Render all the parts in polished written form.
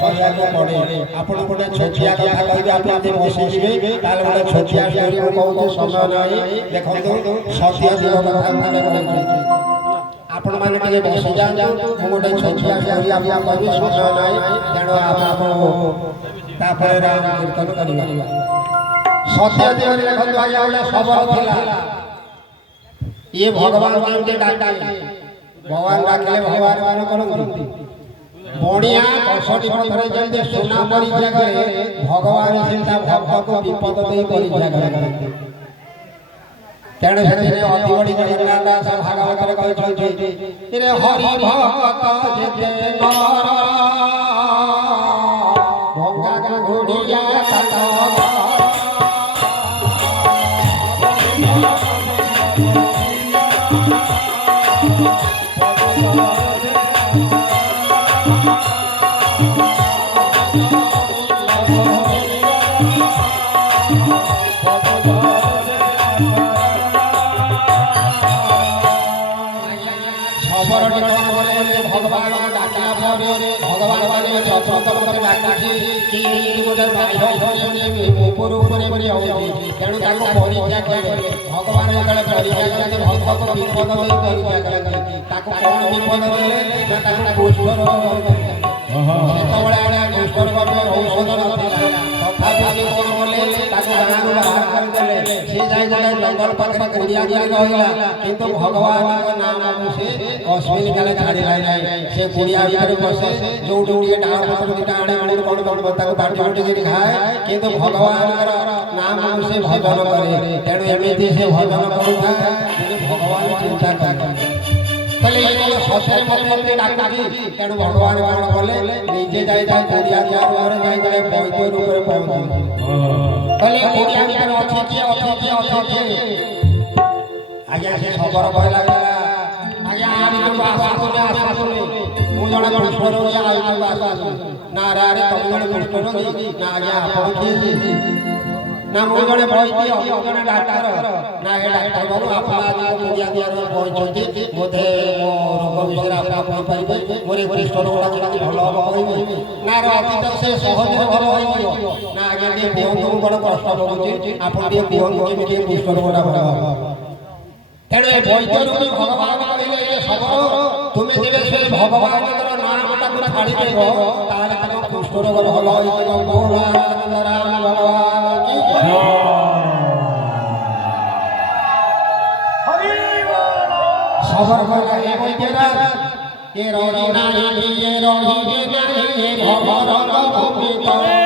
ସହିବାକୁ ପଡ଼େ। ଆପଣ ଗୋଟେ ଛୋଟିଆ କଥା କହିବେ, ଆପଣ ଯଦି ବସିଯିବେ ତାହେଲେ ଗୋଟେ ଛୋଟିଆ ଷ୍ଟୋରି ମୁଁ କହୁଛି, ସମୟ ନାହିଁ। ଦେଖନ୍ତୁ ସତ୍ୟ ଯୁଗ କଥା ମାନେ କହୁଛି, ଆପଣମାନେ ଟିକେ ବସିଯାଆନ୍ତୁ। ମୁଁ ଗୋଟେ ଛୋଟିଆ ଷ୍ଟୋରି ଆପଣଙ୍କୁ କହିବି, ସମୟ ନାହିଁ, ତେଣୁ ଆପଣ ତାପରେ ରାମ କୀର୍ତ୍ତନ କରିବା। ସତ୍ୟ ଯୁଗରେ ଦେଖନ୍ତୁ ଆଜ୍ଞା ଗୋଟେ ଶବର ଥିଲା। ଇଏ ଭଗବାନ କେମିତି ଡାକେ? ଭଗବାନ ଡାକିଲେ ଭଗବାନ ମାନେ କରନ୍ତି ବଣିଆ 65 ପଥରେ ଯେମିତି ସୁନା ପରୀକ୍ଷା କରେ, ଭଗବାନ ସେମିତି ଭକ୍ତକୁ ବିପଦ ଦେଇ ପରୀକ୍ଷା କରନ୍ତି। ତେଣୁ ସେଥିରେ ଅଧିବଡ଼ି ଜଗନ୍ନାଥ ଦାସ ଭାଗବତରେ କହିଛନ୍ତି, ରେ ହରି ଭକ୍ତ ଯେତେ ନର ଭଙ୍ଗା ଘୋଡ଼ିଆ କାଟ भगवान डाकिला ପରେ ଭଗବାନ ମାନେ ଚକ୍ରତମରେ ଡାକିଛି କି ଗୋଟେ ବାହ୍ୟ ଉପର ଉପରେ ହଉଛି, ତେଣୁ ତାକୁ ପରୀକ୍ଷା କଲେ। ଭଗବାନ ଯେତେବେଳେ ପରୀକ୍ଷା କରନ୍ତି ଭକ୍ତକୁ ବିପଦ ଦେଇ ପରୀକ୍ଷା କରନ୍ତି। ତାକୁ କଣ ବିପଦ ଦେଲେ ନା ତାକୁ କୁଷ୍ଠ ରୋଗ କରିଥିଲେ। ସେତେବେଳେ ଆଜ୍ଞା କୁଷ୍ଠ ରୋଗ ଔଷଧ ନଥିଲା, ତଥାପି ସେ କଣ କଲେ, ତାକୁ ଗାଁରୁ ବାହାର କରିଦେଲେ। ସେ ଯାଇ ଗୋଟେ ଜଙ୍ଗଲ ପାଖରେ କୁଡ଼ିଆ କରି ରହିଲା, କିନ୍ତୁ ଭଗବାନଙ୍କ ନାମକୁ ସେ ଅଶ୍ବିନ କାଳେ ଛାଡ଼ିଲା ନାହିଁ। ସେ କୁଡ଼ିଆ ଭିତରେ ବସେ, ଯୋଉଠି ଟିକେ ଡାଳ ପତ୍ର ଦିଟା ଆଣେ, ଆଣିକି କଣ ତାକୁ ବାଟି ବାଟି କରି ଖାଏ, କିନ୍ତୁ ଭଗବାନଙ୍କର ନାମକୁ ସେ ଭଜନ କରେ। ତେଣୁ ଏମିତି ସେ ଭଜନ କରୁଥାଏ, ଭଗବାନ ଚିନ୍ତା କରେ। ତାହେଲେ ଏ କଣ ସତରେ ମୋତେ ଡାକୁଛି? ତେଣୁ ଭଗବାନ କଣ କଲେ, ନିଜେ ଯାଇ ତା କୁଡ଼ିଆ ଘରେ ଯାଇ ବୈଦ୍ୟ ରୂପରେ ପହଞ୍ଚିଲେ। କହିଲେ କୁଡ଼ିଆ ଭିତରେ ଅଛି କିଏ? ଆଜ୍ଞା ସେ ଶବର କହିଲା, ଆଜ୍ଞା ଆସୁନି, ମୁଁ ଜଣେ କୁଷ୍ଠ ରୋଗୀ, ଆସୁନି। ନା ଆରେ ତମେ ଜଣେ କୁଷ୍ଠ ରୋଗୀ? ନା ଆଜ୍ଞା ଆପଣ କିଏ? ନା ମୁଁ ଜଣେ ବୈଦ୍ୟ, ମୁଁ ଜଣେ ଡାକ୍ତର। ନା ଏ ଡାକ୍ତର ବାବୁ, ଆପଣ ଆଜି କୁଡ଼ିଆ ଦିଆରେ ବହିଛନ୍ତି, ବୋଧେ ମୋ ରୋଗ ବିଷୟରେ ଆପଣ କହିପାରିବେ, ମୋର ଏ କୁଷ୍ଠ ରୋଗଟା କେମିତି ଭଲ ହବ କହିବେ? ନା ଅତୀତ ସେ ସହଜରେ ଭଲ ହୋଇଯିବ। ନା ଆଜ୍ଞା ଟିକେ କୁହନ୍ତୁ, ମୁଁ ବଡ଼ କଷ୍ଟ କରୁଛି, ଆପଣ ଟିକେ କୁହନ୍ତୁ କେମିତି ଏ କୁଷ୍ଠ ରୋଗଟା ଭଲ ହବ। ତେଣୁ ଏ ବୈଦ୍ୟ ରୂପୀ ଭଗବାନ କହିଲେ, ଏ ଶବର ତୁମେ ଯେବେ ସେ ଭଗବାନଙ୍କର ନାମଟାକୁ ଛାଡ଼ିଦେବ, ତାହେଲେ ତମ କୁଷ୍ଠ ରୋଗ ଭଲ ହୋଇଯିବ। ଭଗବାନ କି ଶବର କହିଲା, ଏ ବୈଦ୍ୟରାଜ, ଏ ରହି ନାହିଁ, ଏ ରହିବେ ନାହିଁ, ଏ ଭବରଙ୍କ ଭୂମି ତଳେ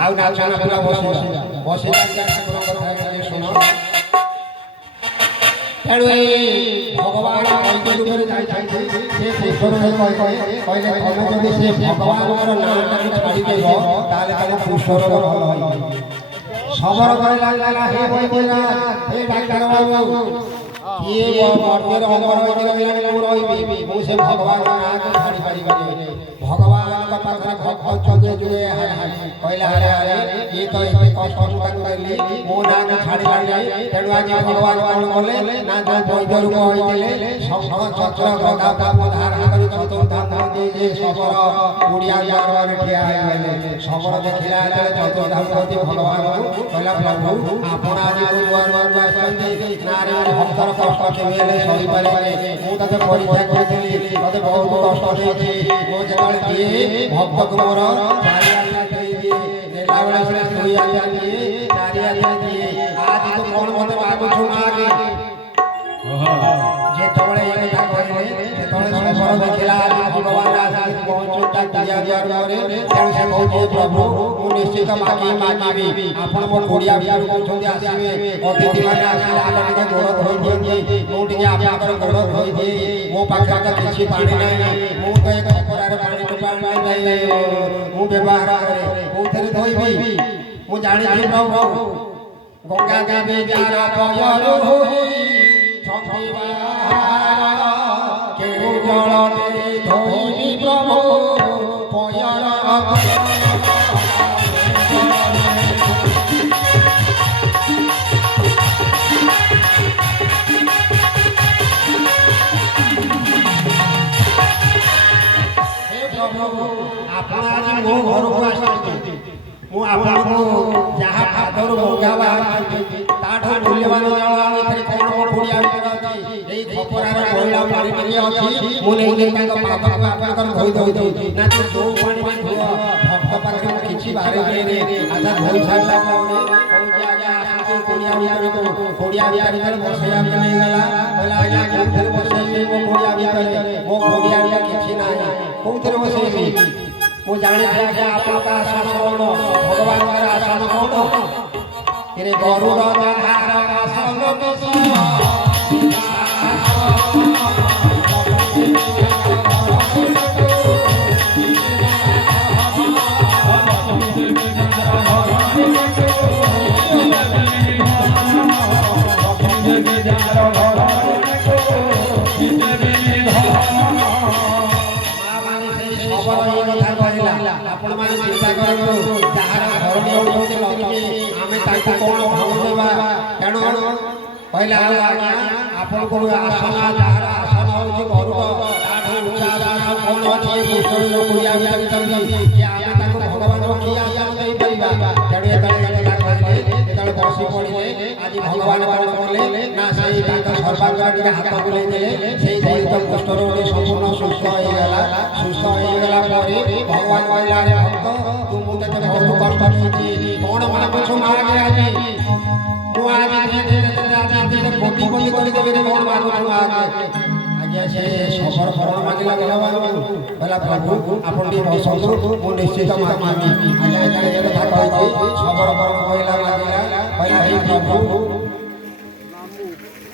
ଆଉ ନାଚନା ପୁରା ବସିଲା ଠାକୁରଙ୍କ କଥା ଶୁଣ। ତେଣୁ ଏଇ ଭଗବାନ ବୈଦ୍ୟ ରୂପରେ ଯାଇଛନ୍ତି, ସେ କୁଷ୍ଠରୋଗୀ କହିଲେ ତମେ ଯଦି ସେ ଭଗବାନଙ୍କର ନାମଟାକୁ ଛାଡ଼ିଦେବ, ତାହେଲେ ତମ କୁଷ୍ଠ ରୋଗ ଭଲ ହୋଇଯିବ। ଶବର କହିଲା, ହେ ବୈଦ୍ୟନାଥ, ହେ ଡାକ୍ତର ବାବୁ, କିଏ ମର୍ତ୍ତ୍ୟରେ ଅମର ହୋଇକି ରହିଲାଣି, ମୁଁ ରହିବି, ମୁଁ ସେ ଭଗବାନଙ୍କ ନାଁକୁ ଛାଡ଼ି ପାରିବିନି। ଭଗବାନଙ୍କ ପାଖରେ ଭକ୍ତ ଚୋଗେ ଜୁଏ କହିଲା, ଆରେ ଇଏ ତ ଏତେ କଷ୍ଟ ତାକୁ ଦେଲି, ମୋ ନାଁକୁ ଛାଡ଼ିଲାଣି ନାହିଁ। ତେଣୁ ଆଜି ଭଗବାନ କଣ କଲେ ନା ଯୋଉ ବୈଦ୍ୟ ରୂପ ହୋଇଥିଲେ, ଶଙ୍ଖ ଚକ୍ର ଗଦା ତାକୁ ଧାରଣ କରି ଚତୁର୍ଧାମ ଦେଇ ଶବର କୁଡ଼ିଆ ଦ୍ୱାରରେ ଠିଆ ହୋଇଗଲେ। ଶବର ଦେଖିଲା ଯେତେବେଳେ ଚତୁର୍ଧାମ ଦେଇ ଭଗବାନଙ୍କୁ କହିଲା, ପ୍ରଭୁ ଆପଣ ଆଜି ମୋ ଦ୍ୱାରକୁ ଆସିଛନ୍ତି, ନାରେ ଭକ୍ତର କଷ୍ଟ କେବେ ହେଲେ ସହିପାରିବେନି। ମୁଁ ତତେ ପରୀକ୍ଷା କରିଥିଲି, ତତେ ବହୁତ କଷ୍ଟ ଦେଇଛି। ମୁଁ ଯେତେବେଳେ ଦିଏ ଭକ୍ତକୁ ମୋର ଚାରି ଆଜ୍ଞା ଦେଇଦିଏ, ନେଲା ବେଳେ ସେ 2 ଆଜ୍ଞା ଦିଏ, 4 ଆଜ୍ଞା ଦିଏ। ଆଜି ତୁ କଣ ମତେ ମାଗୁଛୁ ମାଗେ। ଯେତେବେଳେ ଏ କଥା କହିଲେ ସେତେବେଳେ ଶବର ଦେଖିଲା ଭଗବାନ ଆସିକି ପହଞ୍ଚୁତା ପୂଜା ପରେ ତେଣୁ ସେ କହୁଛି ପ୍ରଭୁ ମୁଁ ନିଶ୍ଚିତ ମାଗିବି ଆପଣ ମୋ ଓଡ଼ିଆ ଭିତରେ କହୁଛନ୍ତି ଆସିବେ ଅତିଥିମାନେ ଆସିଲେ ଆଗ ଟିକେ ଗୋଡ଼ ଧୋଇ ଦିଅନ୍ତି ମୁଁ ଟିକେ ଆପଣଙ୍କର ଗୋଡ଼ ଧୋଇ ଦିଏ ମୋ ପାଖରେ ତ କିଛି ପାଣି ନାହିଁ ମୁଁ ତ ଏ ଖପରାରେ ପାଣି ମୁଁ ବ୍ୟବହାର କରେ କୋଉଥିରେ ଧୋଇବି ମୁଁ ଜାଣିଛି ପ୍ରଭୁ ଗଙ୍ଗା ଗାଧି ଯାର ପୟରୁ ହୋଇ କେଉଁ ଜଳରେ ଧୋଇବି ପ୍ରଭୁ ପୟର ଆପଣ ଆଜି ମୋ ଘରକୁ ଆସିଛନ୍ତି ମୁଁ ଆପଣଙ୍କୁ ଯାହା ଖାଦ୍ୟରୁ ମଗାବା ତାଠୁ ମୂଲ୍ୟବାନ ଜଳ ଏଥିରେ କ'ଣ କ'ଣ ଓଡ଼ିଆ ଭିତରେ ଅଛି ଏଇ ଖପରାର ମହିଳା ପାଣି ଟିକେ ଅଛି ମୁଁ ନେଇକି ତାଙ୍କ ପାଦକୁ ଆପଣଙ୍କର ଧୋଇ ଦଉଛି ନା ତୁ ଯୋଉ ପାଣି ଧୁଅ ଭକ୍ତ ପାଖରେ କିଛି ବାହାରିଲେ ଆଚ୍ଛା ଧୋଇ ସାରିଲା ପରେ କହୁଛି ଆଜ୍ଞା ଆସନ୍ତୁ ଓଡ଼ିଆ ଭିତରକୁ ଓଡ଼ିଆ ଭିତରେ ବସେଇବା ପାଇଁ ନେଇଗଲା କହିଲା ଆଜ୍ଞା କେଉଁଥିରେ ବସେଇବି ମୋ ଓଡ଼ିଆ ଭିତରେ ମୋ ଓଡ଼ିଆରେ କିଛି ନାହିଁ କୋଉଥିରେ ବସେଇବି ମୁଁ ଜାଣିଛି ଆଜ୍ଞା ଆପଣଙ୍କ ଆସନ କ'ଣ ଭଗବାନଙ୍କର ଆସନ କ'ଣ ଏରେ ଗରୁଡ଼ ଯାହାର ଆସନ ଆପଣ ମାନେ ଚିନ୍ତା କରନ୍ତୁ ଯାହାର ଘରଟି ହେଉଛନ୍ତି ଲକ୍ଷ୍ମୀ ଆମେ ତାଙ୍କୁ କ'ଣ ଭାବ ଦେବା ତେଣୁ କହିଲା ଆଜ୍ଞା ଆପଣଙ୍କୁ ଆସନ ଯାହାର ଆସନ ହେଉଛି ଗରୁଡ଼ ତାଠୁ ଉଚ୍ଚା ଆସନ କ'ଣ ଅଛି ଓଡ଼ିଆ ଭିତରେ କି ଆମେ ତାଙ୍କୁ ଭଗବାନଙ୍କୁ କି ଆସନ ଦେଇପାରିବା ତେଣୁ ଯେତେବେଳେ ବସି ପଡ଼ିଲେ ଆଜି ଭଗବାନ କ'ଣ କଲେ ନା ସେଇ ତାଙ୍କ ସର୍ବାଙ୍ଗରେ ଟିକେ ହାତ ବୁଲେଇ ଦେଲେ ସେଇ ଦଳିତ କୁଷ୍ଠରୋଗୀ ସମ୍ପୂର୍ଣ୍ଣ ସୁସ୍ଥ ହେଇଗଲା ପରେ ଭଗବାନ କହିଲା ରେ ଭକ୍ତ ତୁ ମୁଁ ତତେ ବହୁତ କଷ୍ଟ ଦେଇଛି କ'ଣ ମାଗୁଛୁ ମାଗେ ଆଜି ମୁଁ ଆଜି କୋଟି କୋଟି କରିଦେବି କ'ଣ ମାଗୁଛୁ ମାଗେ ଆଜ୍ଞା ସେ ସଫର ଫରଣ ମାଗିଲା ଭଗବାନଙ୍କୁ କହିଲା ପ୍ରଭୁ ଆପଣ ଟିକେ ବସନ୍ତୁ ମୁଁ ନିଶ୍ଚିତ ମାଗିବି ଆଜ୍ଞା ଏ କଥା କହିଛି ସଫର ଫରଣ କହିଲା କହିଲା ହେ ପ୍ରଭୁ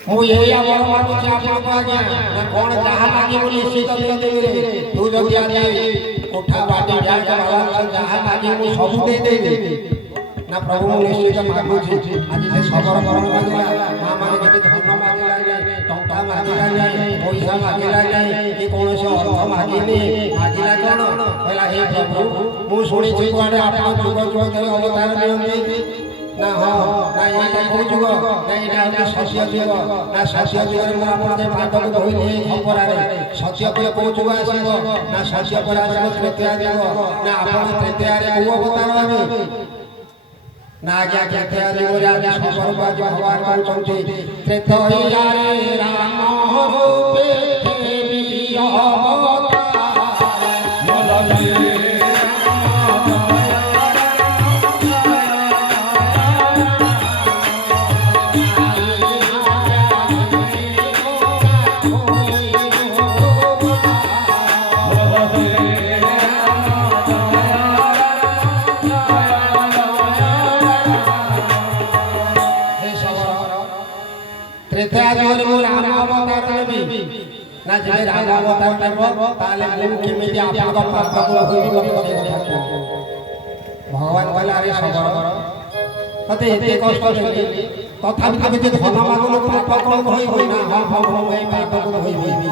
ମୁଁ ଏଇ ଆମର ମାଗୁଛି ଆପଣଙ୍କୁ ଆଜ୍ଞା ନା କ'ଣ ଯାହା ମାଗିବୁ ନିଶ୍ଚିତ ଦେଇଦେବି ତୁ ଯଦି ଆଜି କୋଠା ବାଟି ଯାହା ମାଗିବୁ ମୁଁ ସବୁ ଦେଇଦେବି ନା ପ୍ରଭୁ ମୁଁ ନିଶ୍ଚିତ ମାଗୁଛି ଆଜି ସେ ସବର ବରଣ ମାଗିଲା ମା ମାନେ ଯଦି ଧନ ମାଗିଲା ଟଙ୍କା ମାଗିଲା ନାହିଁ ପଇସା ମାଗିଲା ନାହିଁ କି କୌଣସି ଅର୍ଥ ମାଗିନି ମାଗିଲା କ'ଣ କହିଲା ହେ ପ୍ରଭୁ ମୁଁ ଶୁଣିଛି କୁଆଡ଼େ ଆପଣ ଯୁଗ ଯୁଗ ଧରି ଅବତାର ନିଅନ୍ତି ନା ହଁ ନା ଏଇଟା କୋଉ ଯୁଗ ନା ଏଇଟା ହେଉଛି ସତ୍ୟ ଯୁଗ ନା ସତ୍ୟ ଯୁଗରେ ମୁଁ ଆପଣ ଯେ ପାଦକୁ ଧୋଇଲି ଖପରାରେ ସତ୍ୟ ପରେ କୋଉ ଯୁଗ ଆସିବ ନା ସତ୍ୟ ପରେ ଆସିବ ତ୍ରେତୟା ଯୁଗ ନା ଆପଣ ତ୍ରେତୟାରେ କୋଉ ଅବତାର ହେବେ ନା ଆଜ୍ଞା ତ୍ରେତୟା ଯୁଗରେ ଆଜି ସର୍ବକୁ ଆଜି ଭଗବାନ କହୁଛନ୍ତି ତ୍ରେତୟାରେ ରାମ ରୂପେ ଅବତାର ତ୍ରେତୟା ଯୁଗରେ ମୁଁ ରାମ ଅବତାର ନେବି ନା ଯେବେ ରାମ ଅବତାର ନେବ ତାହେଲେ ମୁଁ କେମିତି ଆପଣଙ୍କ ପାଦକୁ ଧୋଇବି ଭଗବାନ କହିଲା ଆରେ ସବର ତତେ ଏତେ କଷ୍ଟ ଦେଲି ତଥାପି ତୁ କିଛି ଧନ ମାଗୁନୁ ପାପ କ'ଣ ଧୋଇବି ନା ହଁ ପ୍ରଭୁ ମୁଁ ଏଇ ପାଦକୁ ଧୋଇବି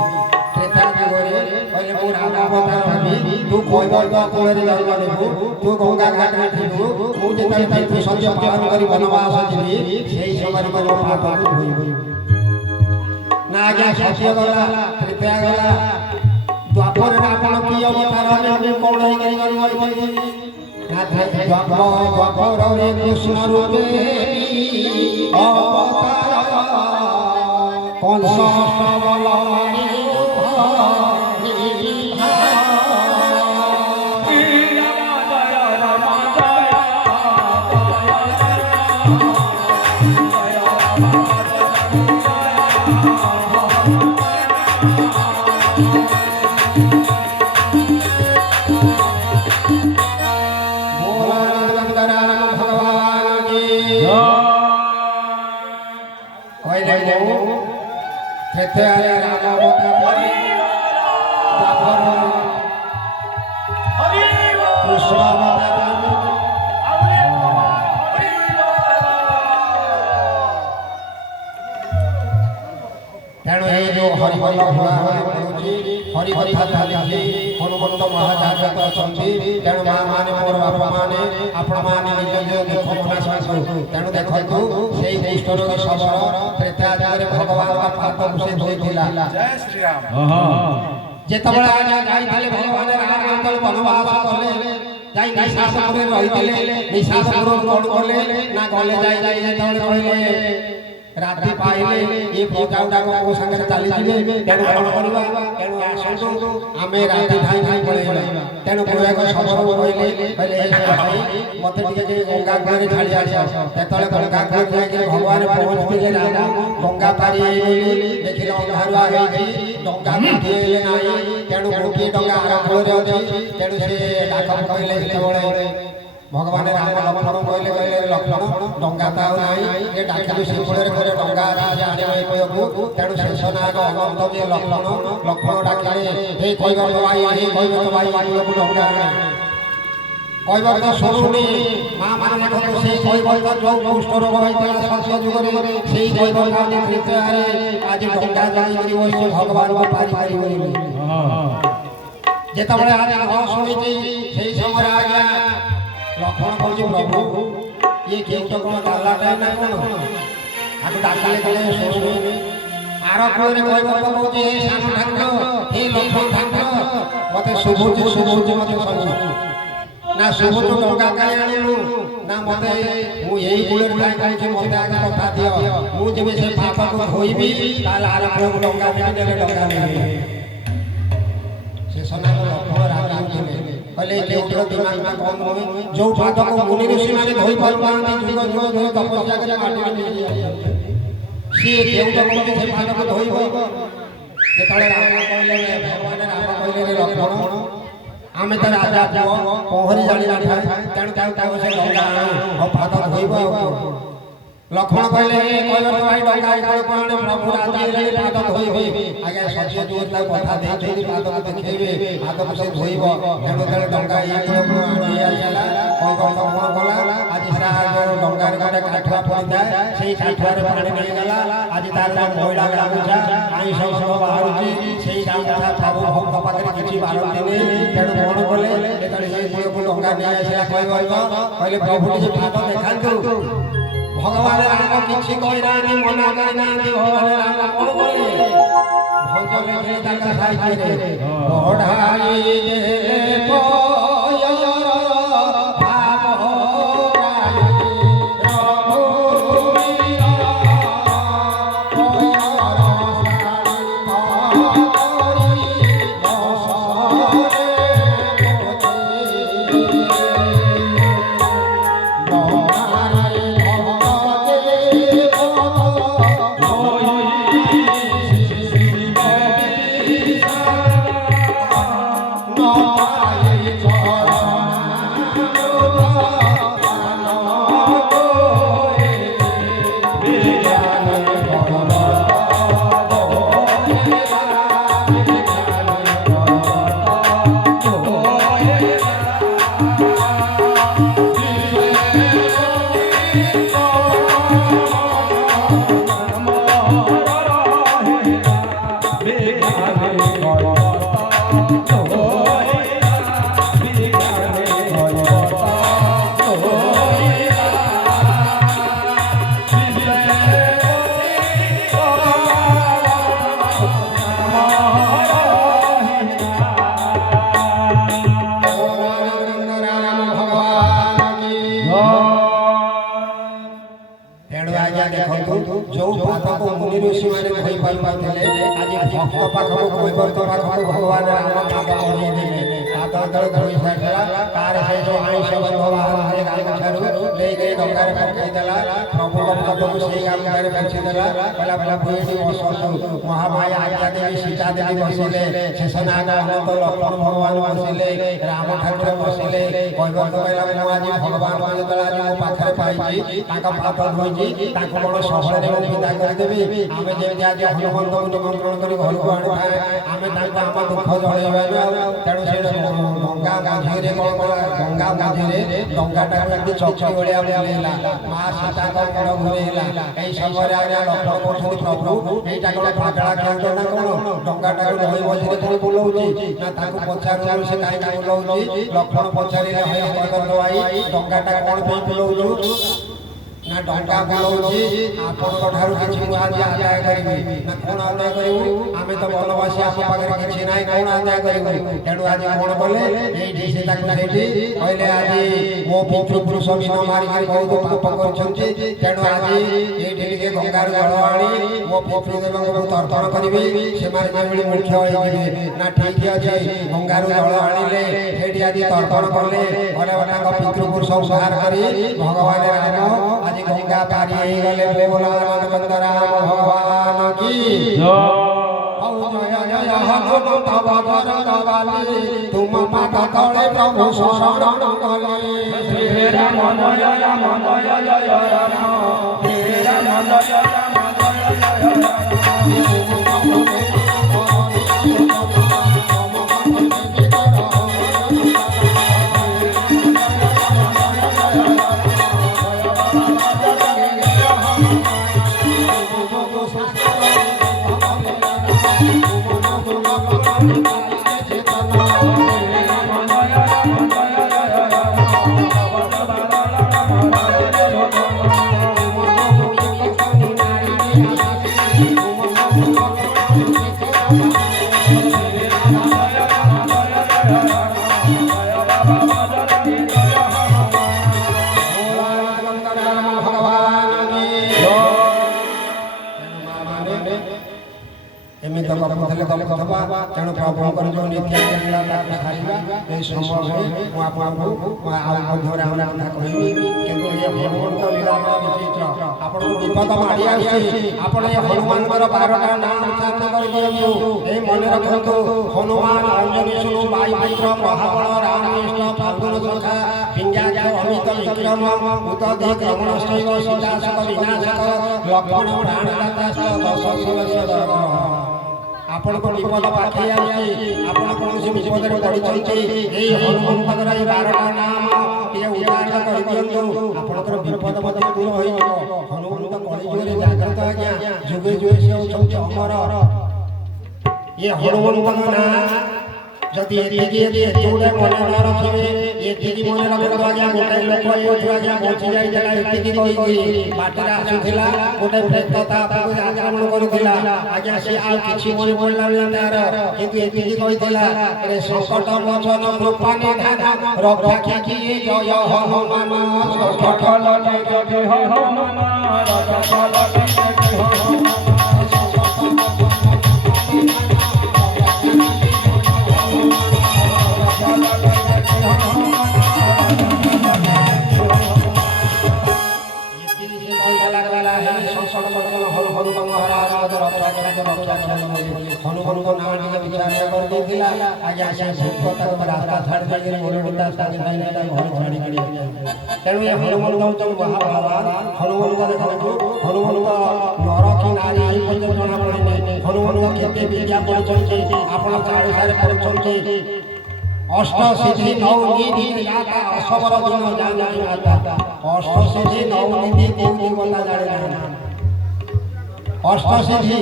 ତ୍ରେତୟା ଯୁଗରେ କହିଲେ ମୁଁ ରାମ ଅବତାର ହେବି ତୁ କୈବର୍ତ୍ତ କୂଳରେ ଜନ୍ମ ନେବୁ ତୁ ଗଙ୍ଗା ଘାଟରେ ଥିବୁ ମୁଁ ଯେତେବେଳେ ତାଙ୍କୁ ସତ୍ୟ ପାଳନ କରି ବନବାସ ଯିବି ସେଇ ସମୟରେ ମୋ ପାଦକୁ ଧୋଇବି ନା ଆଜ୍ଞା ସତ୍ୟ ଗଲା ତ୍ରେତୟା ଗଲା ଦ୍ୱାପରରେ ଆପଣ କି ଅବତାର ହେବେ କ'ଣ ହେଇକରି ଜନ୍ମ ନେଇଛନ୍ତି ନା ଦ୍ୱାପରରେ କୃଷ୍ଣ ରୂପେ ଅବତାର କଂସ Oh ତ୍ରେତୟାରେ ରାମ ଅବତାର ଦ୍ୱାପରରେ କୃଷ୍ଣ ଅବତାର ତେଣୁ ଏ ଯେଉଁ ହରିବଲ ହୁଳା ହୁଳି ପଡ଼ୁଛି ହରିକଥା ଚାଲିଛି ହନୁମନ୍ତ ମହାଜାତ ଅଛନ୍ତି ତେଣୁ ମା ମାନେ ମୋର ବାପା ମାନେ ଆପଣମାନେ ନିଜ ନିଜ ଦୁଃଖ ମନାଶୁ ତେଣୁ ଦେଖନ୍ତୁ ସେଇ କୁଷ୍ଠରୋଗୀ ଶବର ତ୍ରେତା ଯୁଗରେ ଭଗବାନଙ୍କ ପାଦକୁ ସେ ଧୋଇଥିଲା ଯେତେବେଳେ ଯାଇଥିଲେ ଭଗବାନ ରାମ ଯେତେବେଳେ ବନବାସ କଲେ ଯାଇ ନିଶାସନରେ ରହିଥିଲେ ନିଶାସନରୁ କଣ କଲେ ନା ଗଲେ ଯାଇ ଯେତେବେଳେ କହିଲେ ରାତି ପାଇଲେ ଏ ପ୍ରଜା ଗୁଡାକ ମୋ ସାଙ୍ଗରେ ଚାଲିଯିବେ ତେଣୁ କଣ କରିବା ତେଣୁ ଆସନ୍ତୁ ଆମେ ରାତି ଧାଇଁ ଧାଇଁ ପଳେଇବା ତେଣୁ ଗୁରୁଆକ ଶବର କହିଲେ ଭାଇ ମତେ ଟିକେ ଗଙ୍ଗା କୂଳରେ ଛାଡ଼ି ଆସ ଯେତେବେଳେ ଗଙ୍ଗା କୂଳରେ ଯାଇକି ଭଗବାନ ପହଞ୍ଚିଥିଲେ ରାମ ଗଙ୍ଗା ପାରି ହେଇଗଲି ଦେଖିଲେ ଅନ୍ଧାରୁଆ ହେଇଛି ଡଙ୍ଗା ବୁଝିଲେ ନାହିଁ ତେଣୁ ଗୋଟିଏ ଡଙ୍ଗା ଆର କୂଳରେ ଅଛି ତେଣୁ ସେ ଡାକ କହିଲେ ଯେତେବେଳେ ଭଗବାନ ରାମ ଲକ୍ଷ୍ମଣ କହିଲେ ଲକ୍ଷ୍ମଣ ଡଙ୍ଗା ତ ଆଉ ନାହିଁ ଏ ଡାକିଲୁ ସେ କୂଳରେ ଘରେ ଡଙ୍ଗା ଅଛି ଆଣିବାକୁ ତେଣୁ ଶେଷ ନାୟକ ଅନନ୍ତ ଯେ ଲକ୍ଷ୍ମଣ ଡାକିଲେ ହେ କହିବ ତ ଭାଇ ହେ କହିବ ତ ଭାଇ ଆଣିବାକୁ ଡଙ୍ଗା କହିବ ତ ଶୁଣୁନି ମା ମାନେ ଦେଖନ୍ତୁ ସେଇ କହିବ ଯୋଉ କୁଷ୍ଠରୋଗ ହୋଇଥିଲା ସତ୍ୟ ଯୁଗରେ ସେଇ କହିବ ଆଜି ତ୍ରେତୟାରେ ଆଜି ଡଙ୍ଗା ଯାଇକରି ବସିଛି ଭଗବାନଙ୍କୁ ପାରିପାରିବନି ଯେତେବେଳେ ଆଜି ନ ଶୁଣିଛି ସେଇ ସମୟରେ ଆଜ୍ଞା ଲକ୍ଷ୍ମଣ କହୁଛି ପ୍ରଭୁ ଇଏ କେଉଟ କ'ଣ ଗାଲାଟା ନା କ'ଣ ଆକୁ ଡାକିଲେ କଲେ ଶୁଣୁନି ଆର କୂଳରେ କହିବ ତ କହୁଛି ହେ ସାନ ଠାକୁର ହେ ଲକ୍ଷ୍ମଣ ଠାକୁର ମତେ ଶୁଭୁଛି ମତେ ସବୁ ନା ଶୁଭୁଛୁ ଡଙ୍ଗା କାହିଁ ଆଣିବୁ ନା ମତେ ମୁଁ ଏଇ କୂଳରେ କାହିଁ କହିଛି ମତେ ଆগে କଥା ଦିଅ ମୁଁ ଯେବେ ସେ ପାପକୁ ଧୋଇବି ତାହେଲେ ଆର କୂଳକୁ ଡଙ୍ଗା ନେଲେ ଡଙ୍ଗା ନେବି ସେ ସନାତ ଲକ୍ଷ୍ମଣ ରାଜା ହେଉଥିଲେ କହିଲେ କେଉଟର ଦିମାଗ କମ୍ ନୁହେଁ ଯୋଉ ପାଦକୁ ମୁନି ଋଷିମାନେ ଧୋଇ ପାରୁନାହାନ୍ତି ଯୁଗ ଯୁଗ ଧୋଇ ତପସ୍ୟା କରି ମାଟିରେ ନେଇଯାଉଛନ୍ତି ସିଏ କେଉଟ କହୁଛି ସେ ପାଦକୁ ଧୋଇବ ଯେତେବେଳେ ରାମ କହିଲେ ଭଗବାନ ରାମ କହିଲେ ଲକ୍ଷ୍ମଣ ଆମେ ତ ରାଜା ପୁଅ ପହଁରି ଜାଣିଲା ତେଣୁ ତାକୁ ସେ ଡଙ୍ଗା ଆଣୁ ପାଦ ଧୋଇବ ଲକ୍ଷ୍ମଣ କହିଲେ କହିବ ତ ଭାଇ ଡଙ୍ଗା ଆଣେ ପ୍ରଭୁ ରାଜି ହେଲେ ପାଦ ଧୋଇବେ ଆଜ୍ଞା ସତ୍ୟ ଯୁଗ ତାକୁ କଥା ଦେଇଛନ୍ତି ପାଦକୁ ଦେଖେଇବେ ପାଦକୁ ସେ ଧୋଇବ ତେଣୁ ଯେତେବେଳେ ଡଙ୍ଗା ଆଣି ଆସିଲା କହିବ କଣ କଲା ଆଜି ତାର ଡଙ୍ଗାରେ ଗୋଟେ କାଠୁଆ ପଡ଼ିଥାଏ ସେଇ କାଠୁଆରେ ପାଣି ନେଇଗଲା ଆଜି ତାର ମଇଳା ଗାମୁଛା ଆଇଁଷ ଗନ୍ଧ ବାହାରୁଛି ସେଇ ଗାମୁଛା ପ୍ରଭୁ ଭକ୍ତ ପାଖରେ କିଛି ବାହାରନ୍ତିନି ତେଣୁ କଣ କଲେ ଯେତେବେଳେ ସେଇ କୂଳକୁ ଡଙ୍ଗା ନେଇ ଆସିଲା କହିଲେ ପ୍ରଭୁ ଟିକେ ପାଦ ଦେଖାନ୍ତୁ ଭଗବାନ ରାମ କିଛି କହିନାହାନ୍ତି ମନା କରିନାହାନ୍ତି ଭଗବାନ ରାମ କଣ କଲେ ଭଞ୍ଜ ଲେଖିଲେ ତାଙ୍କ ସାହିତ୍ୟରେ जो पादको मुनि ऋषि माने धोई पारुनथिले आज भक्त पाखको भगवान राम पाद ଯେତେବେଳେ ଧୋଇ ସାରିଲା ତାର ସେ ଯୋଉ ଆଇଁଷ ଗନ୍ଧ ବାହାରେ ଗାମୁଛାରୁ ନେଇକି ଡଙ୍ଗାରେ ପକାଇଦେଲା ପ୍ରଭୁଙ୍କ ପଦକୁ ସେଇ ଗାମୁଛାରେ ପୋଛିଦେଲା କହିଲା କହିଲା ଭୂଇଁଟି ବସନ୍ତୁ ମହାମାୟା ଆଜ୍ଞା ଦେବୀ ସୀତା ଦେବୀ ବସିଲେ ଶେଷନାଗ ଅନନ୍ତ ଲକ୍ଷ୍ମଣ ଭଗବାନ ବସିଲେ ରାମ ଠାକୁର ବସିଲେ କୈବର୍ତ୍ତ କହିଲା ମୁଁ ଆଜି ଭଗବାନଙ୍କୁ ଯେତେବେଳେ ଆଜି ମୋ ପାଖରେ ପାଇଛି ତାଙ୍କ ପାଦ ଧୋଇଛି ତାଙ୍କୁ କ'ଣ ସହଳରେ ମୁଁ ବିଦା କରିଦେବି ଆମେ ଯେମିତି ଆଜି ହନୁମନ୍ତଙ୍କୁ ନିମନ୍ତ୍ରଣ କରି ଘରକୁ ଆଣିଥାଏ ଆମେ ତାଙ୍କୁ ଆମ ଦୁଃଖ ଜଣେଇବାନି ଆଉ ତେଣୁ ସେ ଗଙ୍ଗା ମଝିରେ କ'ଣ କଲା ଗଙ୍ଗା ମଝିରେ ଡଙ୍ଗାଟାକୁ ଏମିତି ଚକ୍ରି ଭଳିଆ ବୁଲେଇଲା ମା ସୀତାଙ୍କ ମୁଣ୍ଡ ଘୁରେଇଲା ଏଇ ସମୟରେ ଆଜ୍ଞା ଲକ୍ଷ୍ମଣ କହୁଛନ୍ତି ପ୍ରଭୁ ଏଇଟା କ'ଣ ପାଗଳା ଖେଳ ନା କ'ଣ ଡଙ୍ଗାଟାକୁ ନଈ ମଝିରେ ପୁଣି ବୁଲଉଛି ନା ତାଙ୍କୁ ପଚାରୁଥିବାରୁ ସେ କାହିଁକି ବୁଲଉଛି ଲକ୍ଷ୍ମଣ ପଚାରିଲେ ହେ କୈବର୍ତ୍ତ ଭାଇ ଡଙ୍ଗାଟା କ'ଣ ପାଇଁ ବୁଲଉଛୁ ନା ଡଙ୍ଗା ବୁଲଉଛି ଆପଣଙ୍କ ଠାରୁ କିଛି ମୁଁ ଆଜି ଆଦାୟ କରିବି ନା କ'ଣ ଆଦାୟ କରିବୁ ଆମେ ତ ବନବାସୀ ଆମ ପାଖରେ କିଛି ନାହିଁ କ'ଣ ଆଦାୟ କରିବୁ ତେଣୁ ଆଜି କ'ଣ କଲେ ଏଇଠି ସେ ତାକୁ ସେଇଠି କହିଲେ ଆଜି ମୋ ପିତୃପୁରୁଷ ବିନ ମାରିକି ବହୁତ ପାପ କରିଛନ୍ତି ତେଣୁ ଆଜି ଏଇଠି ଟିକେ ଗଙ୍ଗାରୁ ଜଳ ଆଣି ମୋ ପିତୃଦେବଙ୍କୁ ମୁଁ ତର୍ପଣ କରିବି ସେମାନେ ଯେଭଳି ମୁଖ୍ୟ ହେଇଯିବେ ନା ଠିକ୍ ଅଛି ଗଙ୍ଗାରୁ ଜଳ ଆଣିଲେ ସେଇଠି ଆଜି ତର୍ପଣ କଲେ ଘରେ ତାଙ୍କ ପିତୃପୁରୁଷ ସଂହାର କରି ଭଗବାନ ରାମ ଆଜି ଗଙ୍ଗା ପାରି ହେଇଗଲେ ବୋଲ ଆନନ୍ଦ ରାମ ଭଗବାନ କି ତୁମ ପାଦ ତଳେ ପ୍ରଭୁ ଶରଣ କଲେ ଶ୍ରୀ ରାମ ଜୟ ରାମ ଜୟ ଜୟ ରାମ ଶ୍ରୀ ରାମ ଜୟ ରାମ ଜୟ ଜୟ ରାମ ତେଣୁ ପ୍ରଭୁଙ୍କର ଯେଉଁ ନୀତି ଥିଲା ତାକୁ ସାରିବା ଏଇ ସମୟରେ ମୁଁ ଆପଣଙ୍କୁ ଆଉ ମଧ୍ୟରେ ଆମେ କଥା କହିବି କିନ୍ତୁ ଏ ହନୁମାନଙ୍କ ଲୀଳା ବିଚିତ୍ର ଆପଣଙ୍କୁ ବିପଦ ମାଡ଼ି ଆସୁଛି ଆପଣ ଏ ହନୁମାନଙ୍କର 12ଟା ନାଁ ଉଚ୍ଚାରଣ କରିଦିଅନ୍ତୁ ଏଇ ମନେ ରଖନ୍ତୁ ହନୁମାନ ଅଞ୍ଜନୀ ବାୟୁପୁତ୍ର ମହାବଳ ରାମକୃଷ୍ଣ ଫାଲ୍ଗୁନ ସଖା ପିଙ୍ଗାଜ ଅମିତ ବିକ୍ରମ ଉତ୍ତଧିକ ରମଣଶୈବ ସୀତାଶକ ବିନାଶକ ଲକ୍ଷ୍ମଣ ପ୍ରାଣଦାତା ଦଶ ଶିବସ୍ୟ ଧର୍ମ ଆପଣଙ୍କ ବିପଦ ପାଖେଇ ଆସୁଛି ଆପଣ କୌଣସି ବିପଦରେ ପଡ଼ିଛନ୍ତି ଏଇ ହନୁମାନଙ୍କର ଏଇ 12ଟା ନାମ ଟିକେ ଉଚ୍ଚାରଣ କରିଦିଅନ୍ତୁ ଆପଣଙ୍କର ବିପଦ ମଧ୍ୟ ଦୂର ହୋଇଯିବ ହନୁମାନଙ୍କ କଳିଯୁଗରେ ଜାଗ୍ରତ ଆଜ୍ଞା ଯୁଗେ ଯୁଗେ ସେ ହେଉଛନ୍ତି ଅମର ଏ ହନୁମାନଙ୍କ ନାଁ ଯଦି ଏତିକି ଗୁଡ଼େ ମନେ ନ ରଖିବେ ଏତିକି ମନେ ରଖନ୍ତୁ ଆଜ୍ଞା ଗୋଟାଏ ଲୋକ ଏଇଠୁ ଆଜ୍ଞା ବଞ୍ଚି ଯାଇଥିଲା ଏତିକି କହିକି ବାଟରେ ଆସୁଥିଲା ଗୋଟେ ପ୍ରେତ ତା ପାଖକୁ ଆକ୍ରମଣ କରୁଥିଲା ଆଜ୍ଞା ସେ ଆଉ କିଛି ମନେ ପଡ଼ିଲାନି ତାର କିନ୍ତୁ ଏତିକି କହିଥିଲା ସଙ୍କଟ ମୋଚନ କୃପା ନିଧାନ ରକ୍ଷା କିଏ ଜୟ ହନୁମାନ ସଙ୍କଟ ଲଟେ ଜୟ ହନୁମାନ ରକ୍ଷା ଲଟେ ଜୟ ହନୁମାନ ହନୁମାନଙ୍କ ନାଁ ଟିକେ ବିଚାର କରିଦେଇଥିଲା ଆଜ୍ଞା ସେ ଭୂତ ତାକୁ ରାସ୍ତା ଛାଡ଼ି ଦେଇକି ମରୁଡ଼ିତା ସାଙ୍ଗେ ସାଙ୍ଗେ ତା ଘର ଛାଡ଼ି ଛାଡ଼ି ତେଣୁ ଏ ହନୁମାନ ହେଉଛନ୍ତି ମହାଭଗବାନ ହନୁମାନଙ୍କ ଦେଖନ୍ତୁ ହନୁମାନଙ୍କ ନର କି ନାରୀ ଏହି ପର୍ଯ୍ୟନ୍ତ ଜଣା ପଡ଼ିନି ହନୁମାନଙ୍କ କେତେ ବିଦ୍ୟା ପଢ଼ୁଛନ୍ତି ଆପଣ ଚାଳିଶାରେ ପଢ଼ୁଛନ୍ତି ଅଷ୍ଟ ସିଦ୍ଧି ନौ ନିଧି ଦାତା ଅସବର ଦିନ ଜାଣି ମାତା ଅଷ୍ଟ ସିଦ୍ଧି ନौ ନିଧି କେଉଁଠି ଗଲା ଜାଣି ଅଷ୍ଟ ସିଦ୍ଧି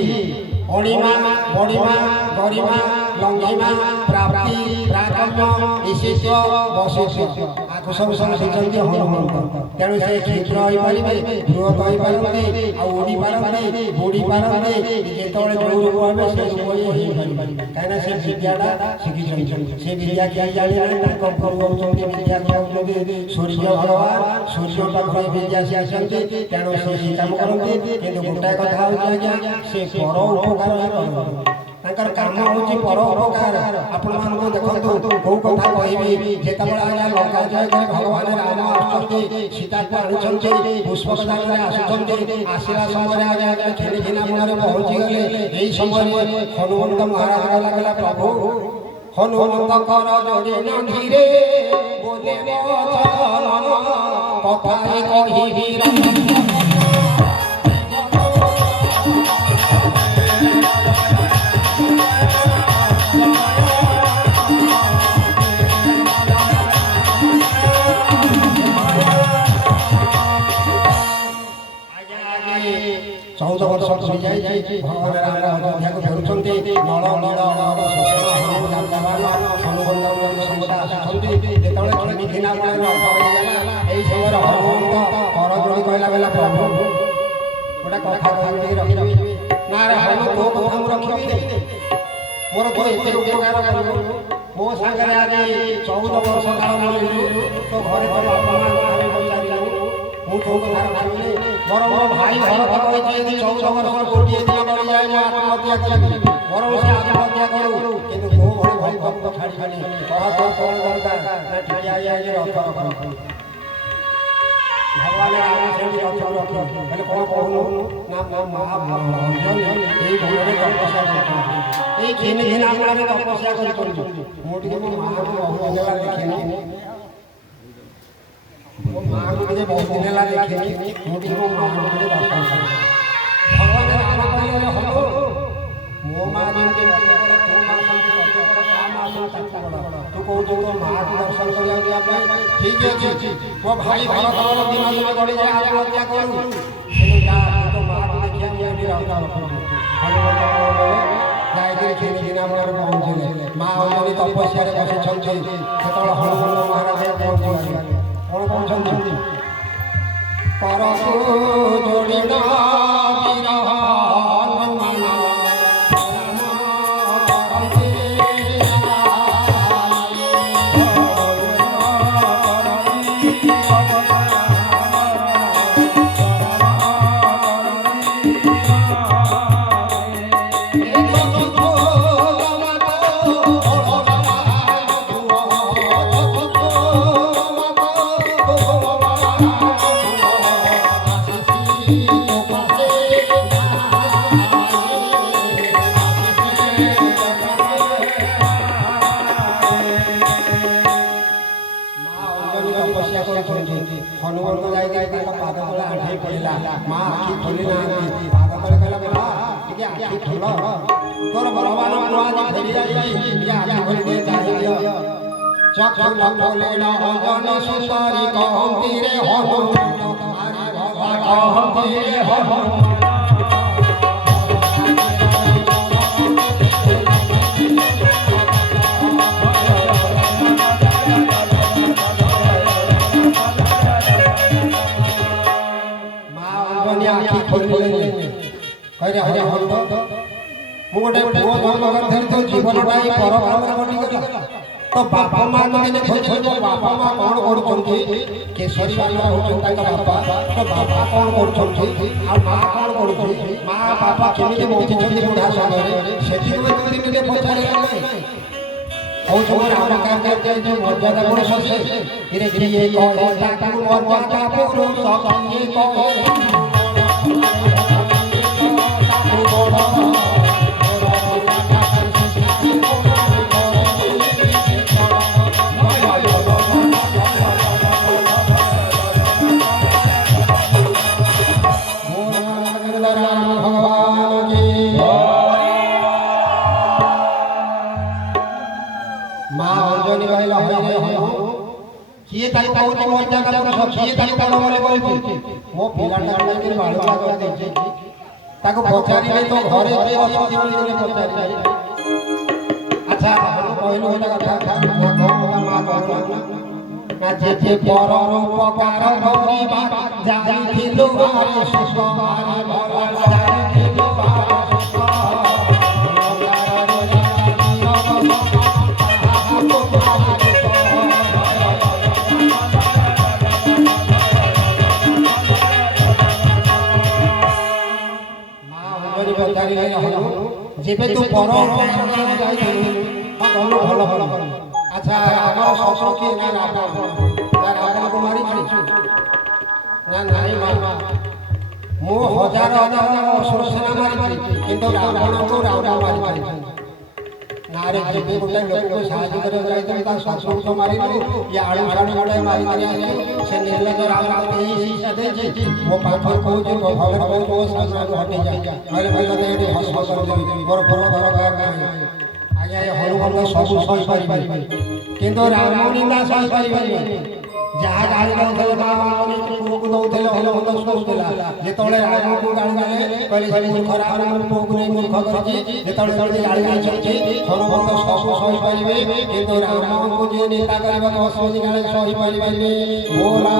ଅଣିମା ବଡ଼ିମା ଗରିମା ଲଙ୍ଘିମା ପ୍ରାପ୍ତି ପ୍ରାକମ୍ୟ ଈଶିତ୍ୟ ବଶିଷ୍ୟ ଆକୁ ସବୁ ଶିଖିଛନ୍ତି ହନୁମାନ ତେଣୁ ସେ କ୍ଷୀପ୍ର ହୋଇପାରିବେ ବୃହତ ହୋଇପାରନ୍ତି ଆଉ ଉଡ଼ି ପାରନ୍ତି ବୁଡ଼ି ପାରନ୍ତି ଯେତେବେଳେ ଯେଉଁ ରୂପ ହେବେ ସେ ରୂପ ହେଇପାରିବେ କାହିଁକିନା ସେ ବିଦ୍ୟାଟା ଶିଖିଛନ୍ତି ସେ ବିଦ୍ୟା କିଏ ଜାଣିନାହିଁ ତାଙ୍କ ଗୁରୁ ହେଉଛନ୍ତି ବିଦ୍ୟା ହେଉଛନ୍ତି ସୂର୍ଯ୍ୟ ଭଗବାନ ସୂର୍ଯ୍ୟ ପାଖରେ ବିଦ୍ୟା ଶିଖିଛନ୍ତି ତେଣୁ ସେ ଏହି କାମ କରନ୍ତି କିନ୍ତୁ ଗୋଟାଏ କଥା ହେଉଛି ଆଜ୍ଞା ସେ ପର ଉପକାର କରନ୍ତି ତାଙ୍କର କାମ ହେଉଛି କରୁଛି ପରୋପକାର। ଆପଣମାନଙ୍କୁ ଦେଖନ୍ତୁ କୋଉ କଥା କହିବି, ଯେତେବେଳେ ଆଜ୍ଞା ଲଙ୍କା ଜୟ କରି ଭଗବାନ ରାମ ଆସୁଛନ୍ତି, ସୀତାକୁ ଆଣୁଛନ୍ତି, ପୁଷ୍ପକ ଦାନରେ ଆସୁଛନ୍ତି, ଆସିଲା ସମୟରେ ଆଜ୍ଞା ଖେଳି ଘିନା ମୂଳରେ ପହଞ୍ଚିଗଲେ। ଏହି ସମୟରେ ହନୁମନ୍ତ ମହାରାଜ ଲାଗିଲା, ପ୍ରଭୁ ହନୁମନ୍ତଙ୍କର ଯୋଡ଼ି ନାଧିରେ କଥା କହିବି चौद वर्ष पुरी जाए भगवान राम अयोध्या को फेरुंटे नल नल हनुमंत समुदा आसुँच घिना यही समय हनुमंत कर जोड़ी कहला बेला प्रभु गोटे कथा रखी ना हनु तो कथा रखी मोर तो एत उपकार कर मो सागर आज 14 वर्ष काल तो घरे तो बापा मु तो कथा रखी मोर मोर भाई घर कही 14 वर्ष गोटे दिन गली जाए मैं आत्महत्या करी मोर से आत्महत्या करू किंतु तो भले भाई भक्त छाड़ीबनी कह तो कौन दरकार ना ठीक आई रथ भगवान राम से रथ रखी बोले कौन कहूँ ना महाभंजन यही भंजन तपस्या कर घिन घिन आंगणा में तपस्या कर मोटी मो माँ को बहुत दिन देखेनी वो माँ को मुझे बहुत दिन देखेनी मोटी मो माँ को मुझे दर्शन भगवान राम कहले हलो मो माँ जेमती मत बड़ा तो माँ संति कत बड़ा ता माँ संति बड़ा तू कहू तो माँ को दर्शन करिया गया ठीक अछि वो भाई भरत और दिन दिन गड़ी जाए आत्महत्या करू किंतु जा तो माँ को देखिया मैं रहता हनुमान बोले जाए खेल घिना मूल पहुँचले माँ अंजनी तपस्या बसी से हनुमान महाराज पहुँचले कौन कहते परशु जोड़ी हनुमान तो जाए पाद तले आठे पड़ा माँ आखि खोली ना पाद तले कहला बेटा टिके आखि खोल तोर भगवान आज फेरी जाई आखि खोली दे चाहिए चक्षु खोले न अंजनी सुंदरी कहती रे हनुमान कहती रे हनुमान हरे हरे हंत मु गोटे पुओ जन्म कर तो जीवनटा परभाव गला तो बापा माँ मैंने खोज बापा माँ कौन कर केशरी बाबा होता बापा तो बापा कौन कर माँ कौन कर माँ बापा केमी बची बुढ़ा समय से पचारे मर्यादा पुरुष से मर्यादा पुरुष किए ताई बहुत मर्यादा पुरुष किए ताई बड़ बड़े बोलती मो पिलाटा के बाळुआ कर देछि ताको पचारि नै तो घरे के अछती बोली दिले पचारि अच्छा हम कहलो एटा कथा ना कहला मां कहला ना जे पर उपकार करिबा जानिथिलु आरे सुख आरे भगवान जानिथिलु आरे सुख जे ଯେବେ ତୁ ପର ଯାଇଥିଲୁ ଗଲୁ ଭଲ ଭଲ ଆଚ୍ଛା ଆମର ଶଶୁର କିଏ ନା ରାବଣକୁ ମାରିଛୁ ନା ନାଇଁ ମା ମୁଁ ହଜାର ହଜାର ଅସୁର ସେନା ମାରିଛି କିନ୍ତୁ ରାବଣକୁ ରାବଣ ମାରିଛି ନାରେ ଯେବେ ଗୋଟେ ଲୋକକୁ ସାହାଯ୍ୟ କରିବାକୁ ଯାଇଥିଲି ତା ଶଶୁରକୁ ମାରିଲୁ ଇଏ ଆଳୁ ସାଳୁ ଗୋଟେ ମାରିକରି ଆସିଲୁ ସେ ନିର୍ଲଜ ରାବଣ ଏହି ଶିକ୍ଷା ଦେଇଛି ମୋ ପାଖରେ କହୁଛି ଭଲରେ କହୁଛି ମୋ ସାମ୍ନାରୁ ହଟିଯାଏ ନହେଲେ ଭାଇ ମୋତେ ଏଠି ଭସ୍ମ କରିଦେବି ମୋର ବଡ଼ ଘର ଆଜ୍ଞା ଏ ହନୁମାନ ସବୁ ସହିପାରିବେ କିନ୍ତୁ ରାମ ନିନ୍ଦା ସହିପାରିବେନି ଯାହା ଗାଳି ଦଉଥିଲେ ମା ପୁଅକୁ ଦଉଥିଲେ ହନୁମାନ ଶୋଉଥିଲା ଯେତେବେଳେ ରାମକୁ ଗାଳି ଦେଲେ କହିଲେ ସେ ମୂର୍ଖ ରାମ ପୁଅକୁ ନେଇ ମୂର୍ଖ କରିଛି ଯେତେବେଳେ ଗାଳି ଦେଇଛନ୍ତି ହନୁମାନ ସବୁ ସହିପାରିବେ କିନ୍ତୁ ରାମକୁ ଯିଏ ନିନ୍ଦା କରିବାକୁ ଅଶ୍ୱନି ଗାଳି ସହିପାରିବେନି ବୋଲା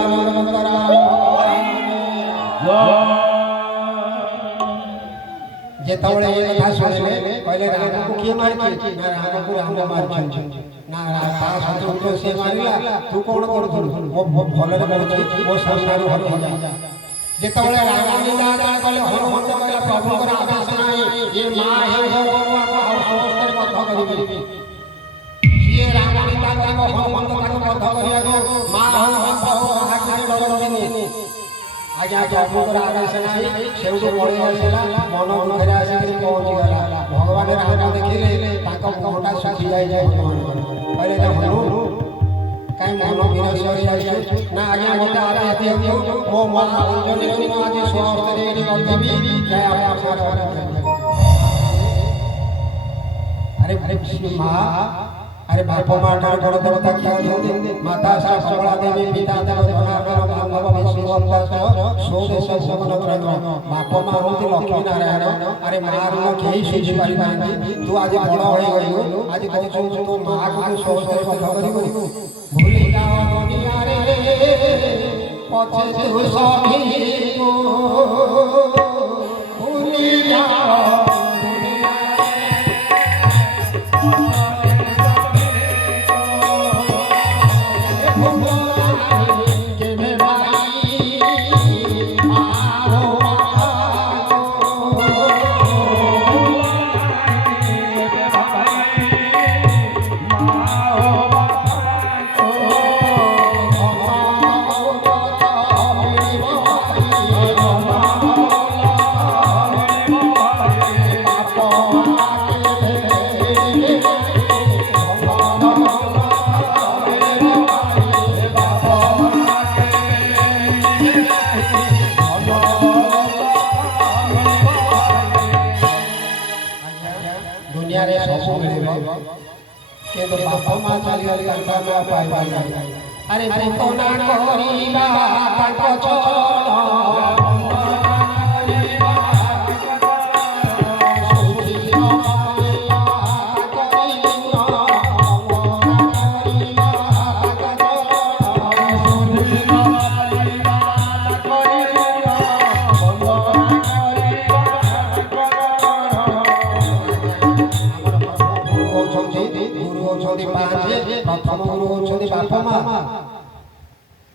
ଯେତେବେଳେ ଏ କଥା ଶୁଣିଲେ କହିଲେ ରାମକୁ କିଏ ମାରିଛି ନା ରାମକୁ ରାମ ମାରିଛନ୍ତି ନା ତା ଶତ୍ରୁକୁ ସେ ମାରିଲା ତୁ କ'ଣ କରୁଥିଲୁ ମୋ ଭଲରେ କରୁଛି ମୋ ସାମ୍ନାରୁ ହଟିଯା ଯେତେବେଳେ ରାମ ନିନ୍ଦା କଲେ ହନୁମନ୍ତ କହିଲା ପ୍ରଭୁଙ୍କର ଆଦେଶ ନାହିଁ ଏ ମା ସମସ୍ତରେ ବଦ୍ଧ କରିବି ଯିଏ ରାମ ନିନ୍ଦା କରିବ ହନୁମନ୍ତ ତାକୁ ବଦ୍ଧ କରିବାକୁ ମା ହାତରେ ଡରନ୍ତିନି ଆଜ୍ଞା ପ୍ରଭୁଙ୍କର ଆଦେଶ ନାହିଁ ସେଉଠୁ ପଳେଇ ଆସିଲା ମନ ଦୁଃଖରେ ଆସିକି ପହଞ୍ଚିଗଲା ଭଗବାନ ରାମ ଦେଖିଲେ ତାଙ୍କ ମୁହଁଟା ଶୁଖି ଯାଇଯାଏ ହନୁମାନଙ୍କର କହିଲେ ନା ହନୁ କାହିଁ ମନ ବିରସ ହେଇଯାଉଛି ନା ଆଜ୍ଞା ମୋତେ ଆଦେଶ ଦିଅନ୍ତୁ ମୋ ମା ଅଞ୍ଜନୀକୁ ମୁଁ ଆଜି ସ୍ୱସ୍ଥରେ ଏଠି କରିଦେବି ଯାଏ ଆପଣ ଆରେ ମା अरे बाप माटर बड़ देवता क्या होते माता सा सबला देवी पिता देव जनार्दन बांधव विष्णुवंत सो देश सगुण प्रेम बाप मां होती लक्ष्मी नारायण अरे मां ऋण केही सुझी पारि नांती तू आज बड़ होई गयु आज कहू तो मां को सोचते बद्ध करिबु भूली जाओ दुनिया रे पछे तू सभी को भूली जाओ কিন্তু বাপা মা চালিগলে তাঙ্কা মা পাইবা নাই আরে ভূত না করিবা তাঙ্ক চরণ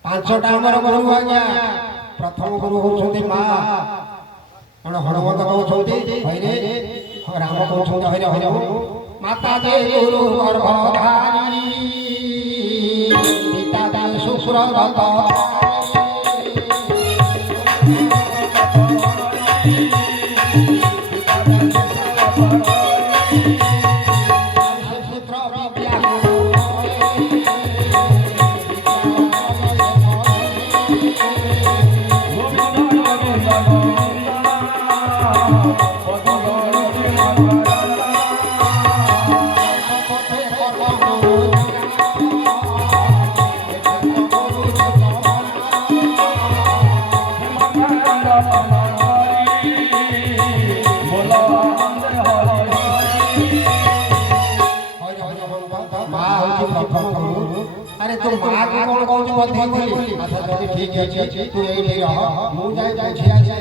पांचटा गुरु आज्ञा प्रथम गुरु होती माँ हनुमत कहते हईरे राम कहते हईरे हईरे माता दे गुरु गर्भधारी पिता दे शुक्र अरे तू माँ को कौन कौन बंधे बोली अच्छा जब ठीक है तू यही नहीं रह मु जाए पूछे आछे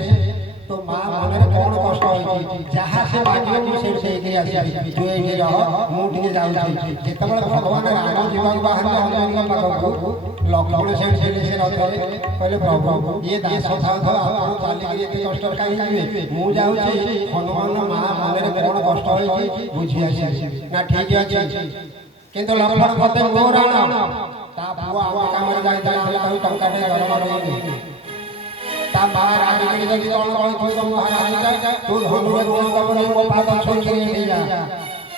तो माँ मन रे कौन कष्ट होई जहाँ से मांगे मु से ଆସିବି ତୁ ଏଇଠି ରହ ମୁଁ ଟିକେ ଯାଉଛି। ଯେତେବେଳେ ଭଗବାନ ରାମ ଯିବାକୁ ବାହାରିଲେ ହନୁମାନଙ୍କ ପାଖକୁ ଲକ୍ଷ୍ମଣ ସେଠି ଥିଲେ ସେ ରଥରେ କହିଲେ ପ୍ରଭୁ ଇଏ ଦାସ ଥାଉ ଥାଉ ଆପଣ ଚାଲିକି ଏତେ କଷ୍ଟ କାହିଁକି ଯିବେ ମୁଁ ଯାଉଛି ହନୁମାନ ମା ମନରେ କଣ କଷ୍ଟ ହୋଇଛି ବୁଝି ଆସିବି। ନା ଠିକ ଅଛି କିନ୍ତୁ ଲକ୍ଷ୍ମଣ କଥା ମୋ ରାଣ ତା ପୁଅ ଆମ କାମରେ ଯାଇଥିଲା ଆମେ ତାକୁ ଟଙ୍କାଟେ ଦରମା ଦେଇନି। ତା ମା ରାଗିକି ଯଦି କଣ କହିଥିବ ମହାରାଜ ତୁ ଧନୁରେ ଗୁଣ ଦବନି ମୋ ପାଦ ଛୁଇଁକିରି ଏଠି ଯା।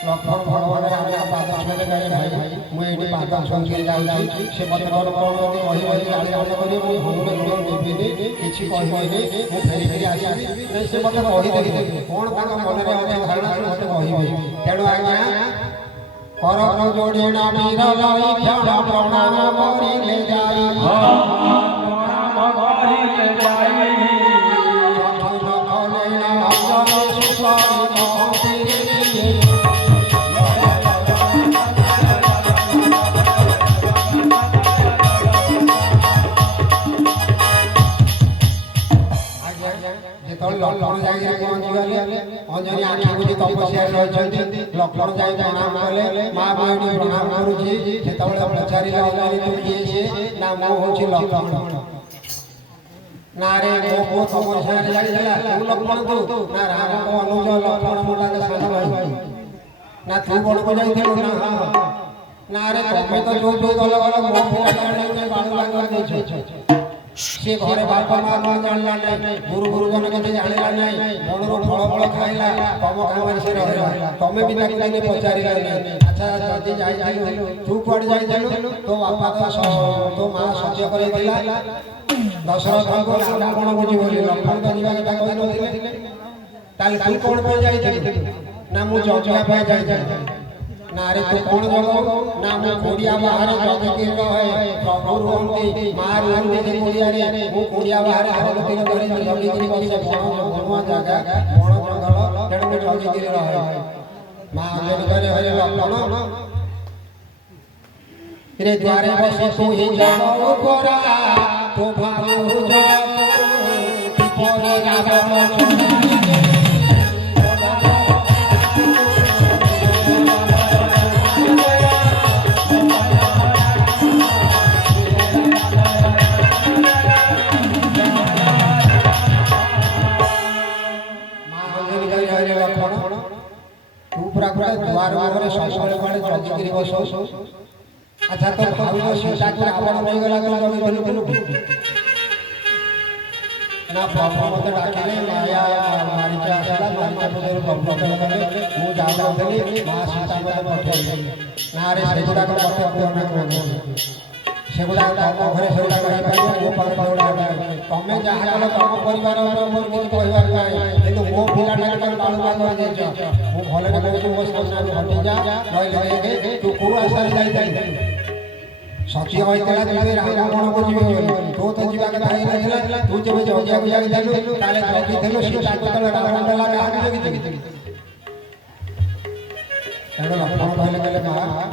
ଲକ୍ଷ୍ମଣ ଭଗବାନ ରାମଙ୍କ ପାଦ ଛୁଇଁଲେ କହିଲେ ଭାଇ ମୁଁ ଏଇଠି ପାଦ ଛୁଇଁକିରି ଯାଉଛି ସେ ମତେ କଣ ଯଦି କହିବ ଗାଳି ଗାଳି କରିବ ମୁଁ ଧନୁରେ ଗୁଣ ଦେବିନି କିଛି କହିବିନି ମୁଁ ଫେରି ଫେରି ଆସିବି ସେ ମତେ କହିଦେବି କଣ ତାଙ୍କ ମନରେ ଅଛି ଧାରଣା ସେ ମତେ କହିବେ। ତେଣୁ ଆଜ୍ଞା କରକ ଯୋଡ଼ିଣା ବୀର ଲକ୍ଷ୍ମଣ ପ୍ରଣାମ କରିଲେ ଯାଇ ଲକ୍ଷ୍ମଣ ଯାଇ ପହଞ୍ଚିଗଲେ ଅଞ୍ଜନି ଆଖି ବୁଝି ତପସ୍ୟାରେ ରହିଛନ୍ତି। ଲକ୍ଷ୍ମଣ ଯାଇ ପ୍ରଣାମ କଲେ ମା ଏଠି ପ୍ରଣାମ କରୁଛି। ଯେତେବେଳେ ପଚାରିଲେ ଅଞ୍ଜନି ତୁ କିଏ ସିଏ ନା ମୁଁ ହଉଛି ଲକ୍ଷ୍ମଣ। ନା ରେ ମୋ ପୁଅ ତମର ସାଙ୍ଗରେ ଯାଇଥିଲା ତୁ ଲକ୍ଷ୍ମଣ ତୁ ନା ରାମଙ୍କ ଅନୁଜ ଲକ୍ଷ୍ମଣ ମୁଁ ତାଙ୍କ ସାନ ଭାଇ। ନା ତୁ ବଡ଼କୁ ଯାଇଥିଲୁ ନା ନା ରେ ତମେ ତ ଯୋଉ ଯୋଉ ଗଲ ଗଲ ମୋ ପିଲା ବାଳୁ ଲାଗି ଦେଇଛ। ସେ ଘରେ ବାପା ମା କଣ ଜାଣିଲା ନାହିଁ ଗୁରୁ ଗୁରୁଜନ କେତେ ଜାଣିଲା ନାହିଁ ମନରୁ ଫଳ ଫଳ ଖାଇଲା ତମ କାମରେ ସେ ରହିଲା। ତମେ ବି ତାକୁ ଯାଇକି ପଚାରିଲା ନାହିଁ ଆଚ୍ଛା ଯଦି ଯାଇଥିଲୁ ତୁ କୁଆଡ଼େ ଯାଇଥିଲୁ ତୋ ବାପା ତୋ ମା ସତ୍ୟ କରେଇଥିଲା ଦଶରଥଙ୍କୁ ରାମ କଣ ବୁଝି ବୋଲି ଲକ୍ଷ୍ମଣ ତ ଯିବା କଥା କହିନଥିଲେ। ତାହେଲେ ତୁ କଣ ପାଇଁ ଯାଇଥିଲୁ ନା ମୁଁ ଜଗିବା ପାଇଁ ଯାଇଥିଲି। ନା ରେ ତୁ କଣ ଜଗ ନା ମୁଁ କୁଡ଼ିଆ ବାହାରେ ଜଗିକି ରହେ ପ୍ରଭୁ ରୁହନ୍ତି ମା ରୁହନ୍ତି ସେ କୁଡ଼ିଆରେ ମୁଁ କୁଡ଼ିଆ ବାହାରେ ହରକତିରେ କରି ଜଗିକିରି ବସେ ବଣ ଜଙ୍ଗଲ ଜାଗା ବଣ ଜଙ୍ଗଲ ତେଣୁ ମୁଁ ଜଗିକିରି ରହେ। ମା ଅଞ୍ଜନି କହିଲେ ହରେ ଲକ୍ଷ୍ମଣ ରେ ଦ୍ୱାରେ ବସି ତୁ ହିଁ ଜଗ ଉପରା ତୋ ଭାବୁ କିପରି ରାବଣ द्वार बाहर सब जगिकी बस। अच्छा तो भाई सीता को रावण नहीं गला ना प्रभु मत डाकिले माया मारीचा आसला मारीचा पदर प्रभु कले मु जाउनथली मां सीता मत पठेले ना रे सेगुडा को मत पूर्ण कोन सेगुडा तम घरे सेगुडा कहि पाइबो मो पाखरे सेगुडा तमे जहा कल तम परिवार मोर किछ कहबार नाही किंतु मो पिलाटा के बाळू बाळू देछ मु भले रे कहू मो सामने हटि जा नइले तू को आशा जाई जाई सत्य होइतला जे राम कोन को जीवे तो तो जीवा के भाई रहला तू जब जगिया गुया गेलु ताले जगी देलु सीता को तले रावण डला के आगे जगी देलु एडो लक्ष्मण कहले कहले मां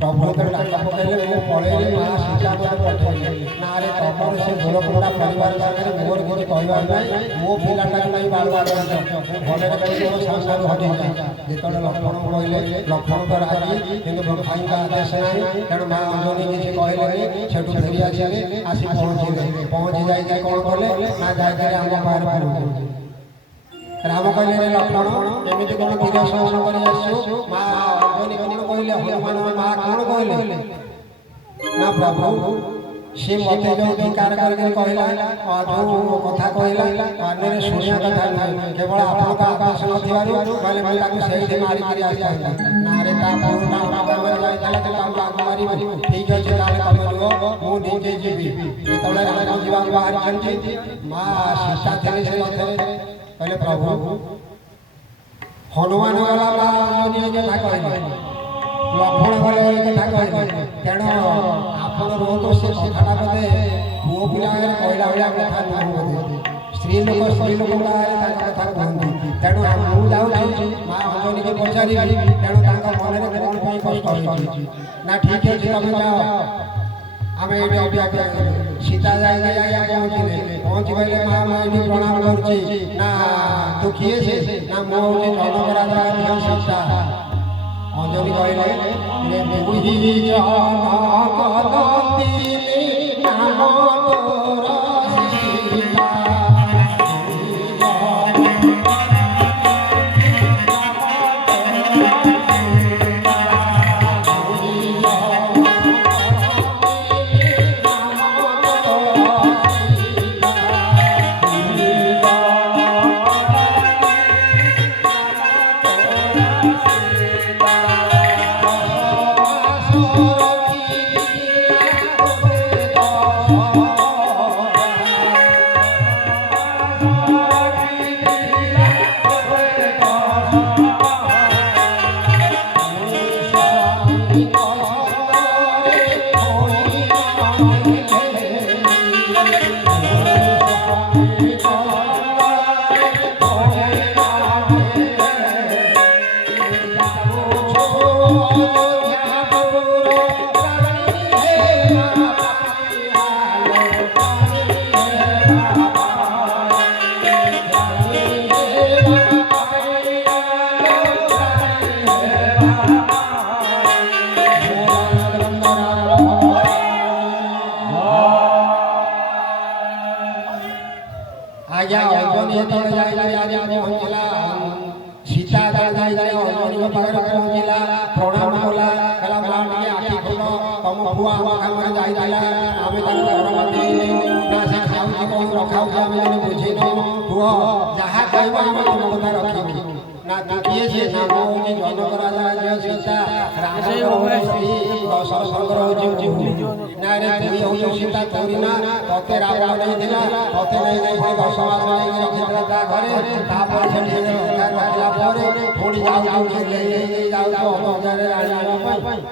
प्रभु तो डाका पकड़ले मो पळेले मां सीता को पठेले ना रे तमर से गोल कोडा परिवार साथे मोर किछ कहबार नै मो पिलाटा के नहीं बाळवा देछ भले रे कहले मो संसार हटि जा जेतले लक्ष्मण कहले लक्ष्मण तो राजी किंतु भाई का आदेश नाही तेणु मां अंजनी किछ कहले सेठु फेरी आसी पहुंची जाई कोन कले ना जाई करे हम बाहर बाहर राम कहले रे लक्ष्मण एमिति कोन धीर सहन करि आसु मां अंजनी कोन कहले हनुमान मां कोन कहले ना प्रभु से मते जो धिकार करके कहला जो कथा कहला काने रे सुनिया कथा नहीं केवल आपन का आकाश नथिबारु कहले मैं ताकू सेठी मारी करी आस्ता ना रे ता पुरुना बाबा जाई ताले ताले हम आग मारी ठीक अछि ताले कमे रुओ मु नीचे जीबी जेतले राम जीवा बाहर छंती मां सीता थेले से कहले प्रभु हनुमान वाला अंजनी के ना कहले लक्ष्मण वाला के ना कहले केन आपण रोज से कथाटा बदे पुओ पिला कहला भलिया कथा कहू स्त्री लोक बाहर कथा कहती तेणु मु जाऊँ माँ अंजनी के पचारि तेणु मन में कौन कष्ट हो ना ठीक है तुम जाओ ଆମେ ଏଠି ଅପେକ୍ଷା ସୀତା ଯାଇ ପହଞ୍ଚିଲେ ପହଞ୍ଚି କହିଲେ ମା ମୁଁ ଏଠି ପ୍ରଣାମ କରୁଛି ନା ତୁ କିଏ ସେ ନା ମୁଁ ହଉଛି ଜନକ ରାଜା ଝିଅ ସୀତା ଅଞ୍ଜଳି କହିଲେ ବୁହି ଜନକ ନନ୍ଦିନୀ ନାମ ତୋର ସୀତା सीता पहुँचला प्रणाम कला कहला बोला आखि खोल तुम पुआ आम जाइला आम ना से खाऊ कौन रखाऊ आम बुझेनु पुह जहाँ कह तुम कथा रखी ना तू किए से ना मो हूँ जनक राजा झील सीता दशरथर ना रे तु हूँ सीता तोरी ना तोते रावण नहीं दिला तोते नहीं नहीं 10 मास नहीं रखिला ता घरे तापर से रखला पर पुणी जाऊ जाऊ हजार राणी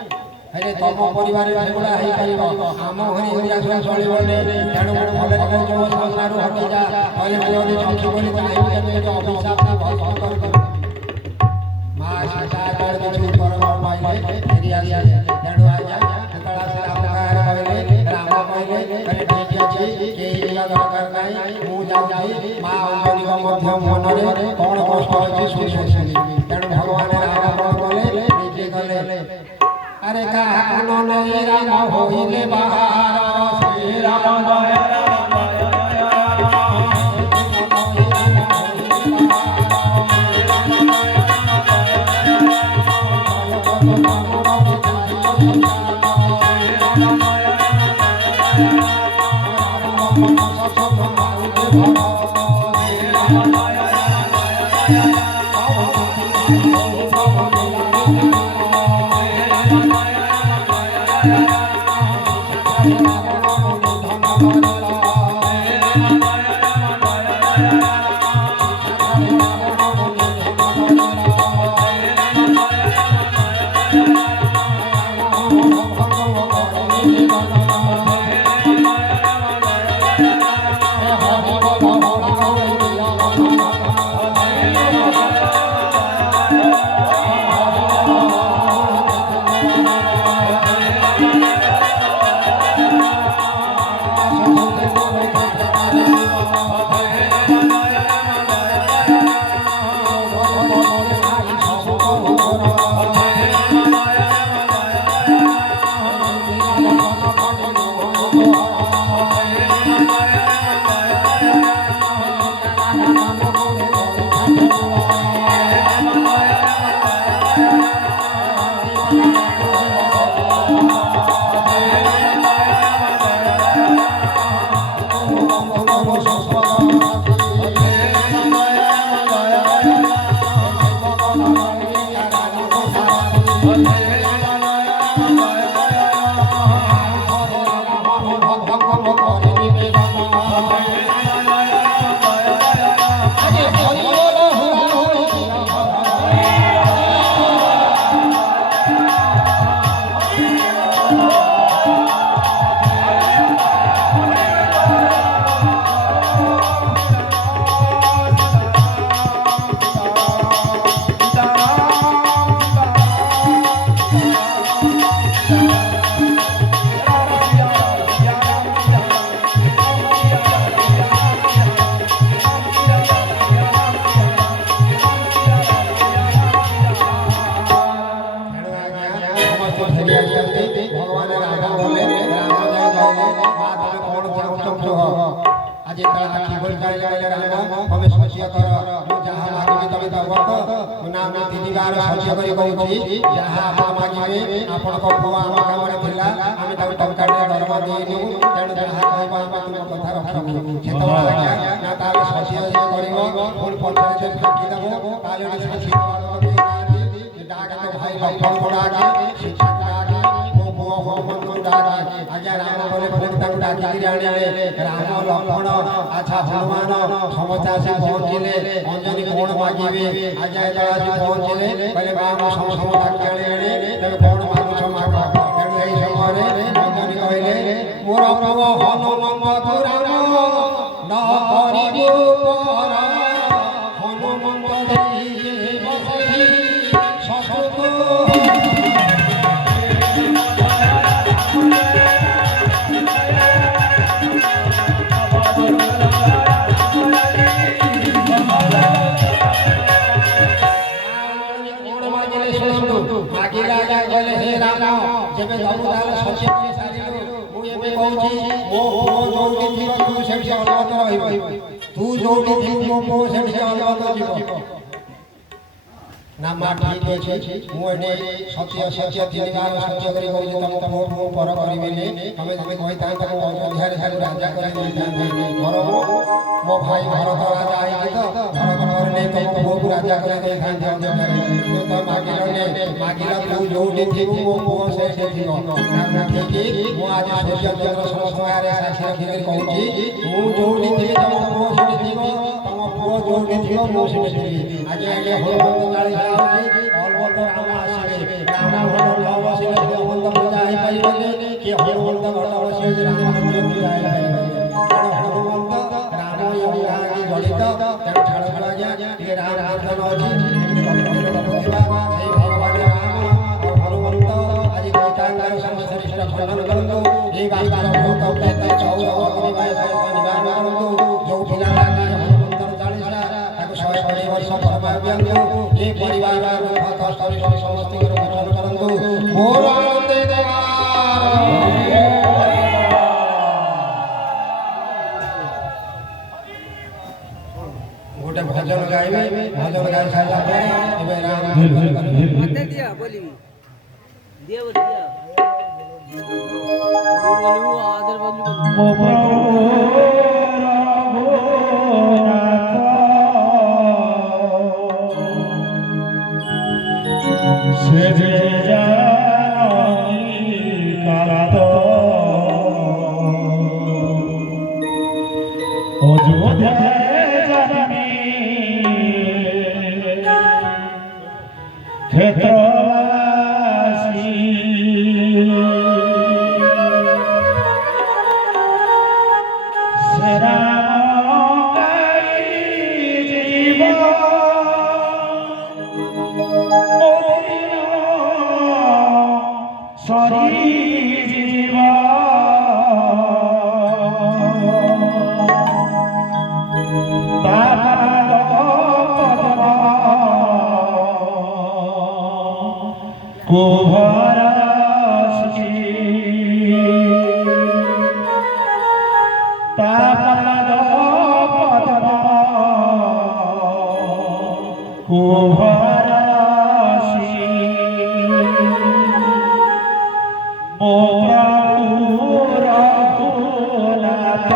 अरे तुम परिवार सेगुड़ा हो पार आम घरे होगा चलने तेणु भले जो संसार हटि जा कहले चक्षु बोली अभिशाप भस्म कर माँ सीता किछु कर्म पाइले फेरी आइले तेणु आज्ञा राम कहले ठीक अच्छे कहीं दरकार नहीं मुझे जाऊँगी माँ अंजलि मनरे कौन कष्ट अच्छे शुणी तेणु भगवान राम कले निजे गले अरे कान नहीं राम होइले बाहर श्री राम जय राम ଫେରି ଆସିଛନ୍ତି ଭଗବାନ ରାମ ଗଲେ ରାମ ଯାଇ କହିଲେ ମା ତମେ କଣ ଚାହୁଁଛ କୁହ ଆଜି ଯେତେବେଳେ ଆଖି ଖୋଲି ଚାହିଁଲେ କହିଲେ ରାମ ତମେ ସତ୍ୟ କର ମୁଁ ଯାହା ମାଗିବି ତମେ ଦବ ତ ନା ମୁଁ ତିନିବାର ସତ୍ୟ କରି କହୁଛି ଯାହା ଆପଣ ମାଗିବେ ଆପଣଙ୍କ ପୁଅ ଆମ କାମରେ ଥିଲା ଆମେ ତାକୁ ଟଙ୍କାଟେ ଦରମା ଦେଇନୁ ତେଣୁ ଯାହା କହିବ ଆମେ ତୁମ କଥା ରଖିବୁ ସେତେବେଳେ ଆଜ୍ଞା ନା ତାହେଲେ ସତ୍ୟ କରିବ ପୁଣି ପଛରେ ଯେ ଫାଙ୍କି ଦେବ ତାହେଲେ ସାକ୍ଷୀ ଡାକେ ତ ଭାଇ ଲକ୍ଷ୍ମଣ ଡାକେ ସୀତା ଡାକେ ମୋ ପୁଅ ହନୁମାନଙ୍କୁ ଡାକେ ଆଜ୍ଞା ରାମ ଗଲେ ପୁଣି ତାକୁ ଡାକିକିରି ଆଣିଲେ ରାମ ଲକ୍ଷ୍ମଣ ଆଚ୍ଛା ହନୁମାନ ସମସ୍ତେ ଆସି ପହଞ୍ଚିଲେ ଅଞ୍ଜନି କଣ ମାଗିବେ ଆଜ୍ଞା ଯେତେବେଳେ ଆସି ପହଞ୍ଚିଲେ କହିଲେ ମା ମୁଁ ସମସ୍ତଙ୍କୁ ଡାକି ଆଣିଲେଣି ତେବେ କଣ ମାଗୁଛ ମାଗ ତେଣୁ ଏହି ସମୟରେ ଅଞ୍ଜନି କହିଲେ ମୋର ପୁଅ ହନୁମାନଙ୍କୁ ରାମ ନ କରିବୁ ପର ହନୁମନ୍ତ ଦେଇ ବସେଇ ଶତ୍ରୁ ମାଗିଲା ଗଲେ ହେ ରାମ ଯେବେ ଦବୁ ତାହେଲେ ସତ୍ୟ କରି ସାରିଲୁ ମୁଁ ଏବେ କହୁଛି ମୋ ପୁଅ ଯୋଉଠି ଥିବ ତୁ ସେଠି ଅଲବତ ରହିବ ତୁ ଯୋଉଠି ଥିବୁ ମୋ ପୁଅ ସେଠି ଅଲବତ ଯିବ ନା ମା ଠିକ ଅଛି ମୁଁ ଏଠି ସତ୍ୟ ତିନିବାର ସତ୍ୟ କରି କହୁଛି ତମ ପୁଅ ମୁଁ ପର କରିବିନି ତମେ କହିଥାନ୍ତ ମୁଁ ଅଯୋଧ୍ୟାରେ ଖାଲି ରାଜା କରି ଦେଇଥାନ୍ତି ବରଂ ମୋ ଭାଇ ଭରତ ରାଜା ହେଇକି ତ ଭରତ ପରେ ନେଇ ତମ ପୁଅକୁ ରାଜା କରି ଦେଇଥାନ୍ତି ଅଯୋଧ୍ୟାରେ ତ ମାଗିଲ ତୁ ଯୋଉଠି ଥିବୁ ମୋ ପୁଅ ସେଇଠି ଥିବ ଠିକ ମୁଁ ଆଜି ସୂର୍ଯ୍ୟଚନ୍ଦ୍ର ସମସ୍ତଙ୍କରେ ସାକ୍ଷୀ ରଖିକରି କହୁଛି ମୁଁ ଯୋଉଠି ଥିବି ତମ ପୁଅ ସେଠି ଥିବ ତମ ପୁଅ ଯୋଉଠି ଥିବ ମୁଁ ସେଠି ଥିବି ଆଜି ଆଜ୍ଞା ହନୁମନ୍ତ ଚାଳିଶା ହଉଛି ଅଲବତ ରାମ ଆସିବେ ରାମ ଘଟ ନ ବସିଲେ ହନୁମନ୍ତ ପୂଜା ହେଇପାରିବନି କି ହନୁମନ୍ତ ଘଟ ବସିଲେ ରାମ ମନ୍ଦିର ପୂଜା ହେଇପାରିବନି ତେଣୁ ହନୁମନ୍ତ ରାମ ଜଡ଼ିତ ତେଣୁ ଛାଡ଼ ଆଜ୍ଞା ଟିକେ ରାମ କୀର୍ତ୍ତନ ଅଛି ସେଇ ଭଗବାନ ରାମ ଆଉ ହନୁମନ୍ତ ଆଜି କୈତାଙ୍କର ସମସ୍ତ ଖଣ୍ଡନ କରନ୍ତୁ ଏଇ ବାସ୍ତବ ଭୂତ ପ୍ରେତ ଚଉର ଅଗ୍ନିବାୟ ନିବାରଣ କରନ୍ତୁ ଯୋଉ ପିଲା ହନୁମନ୍ତର ଚାଳିଶା ତାକୁ 120 ବର୍ଷ ପରମାୟ ଦିଅନ୍ତୁ ଏ ପରିବାର କଷ୍ଟ ସମସ୍ତଙ୍କର ମୋଚନ କରନ୍ତୁ ମୋର ଆନନ୍ଦେ ଗୋଟେ ଭଜନ ଗାଇବେ ଭଜନ ଗାଇ ସାରିଲା ପରେ ଏବେ ରାମ मत दिया बोली दिया बोली दिया बोली वो आदर बोली से जे जानी कातो अयोध्या जननी क्षेत्रवासी सरी जीवा कुभरसी तापद पद्म कुभरसी ओ प्रभु रघुनाथ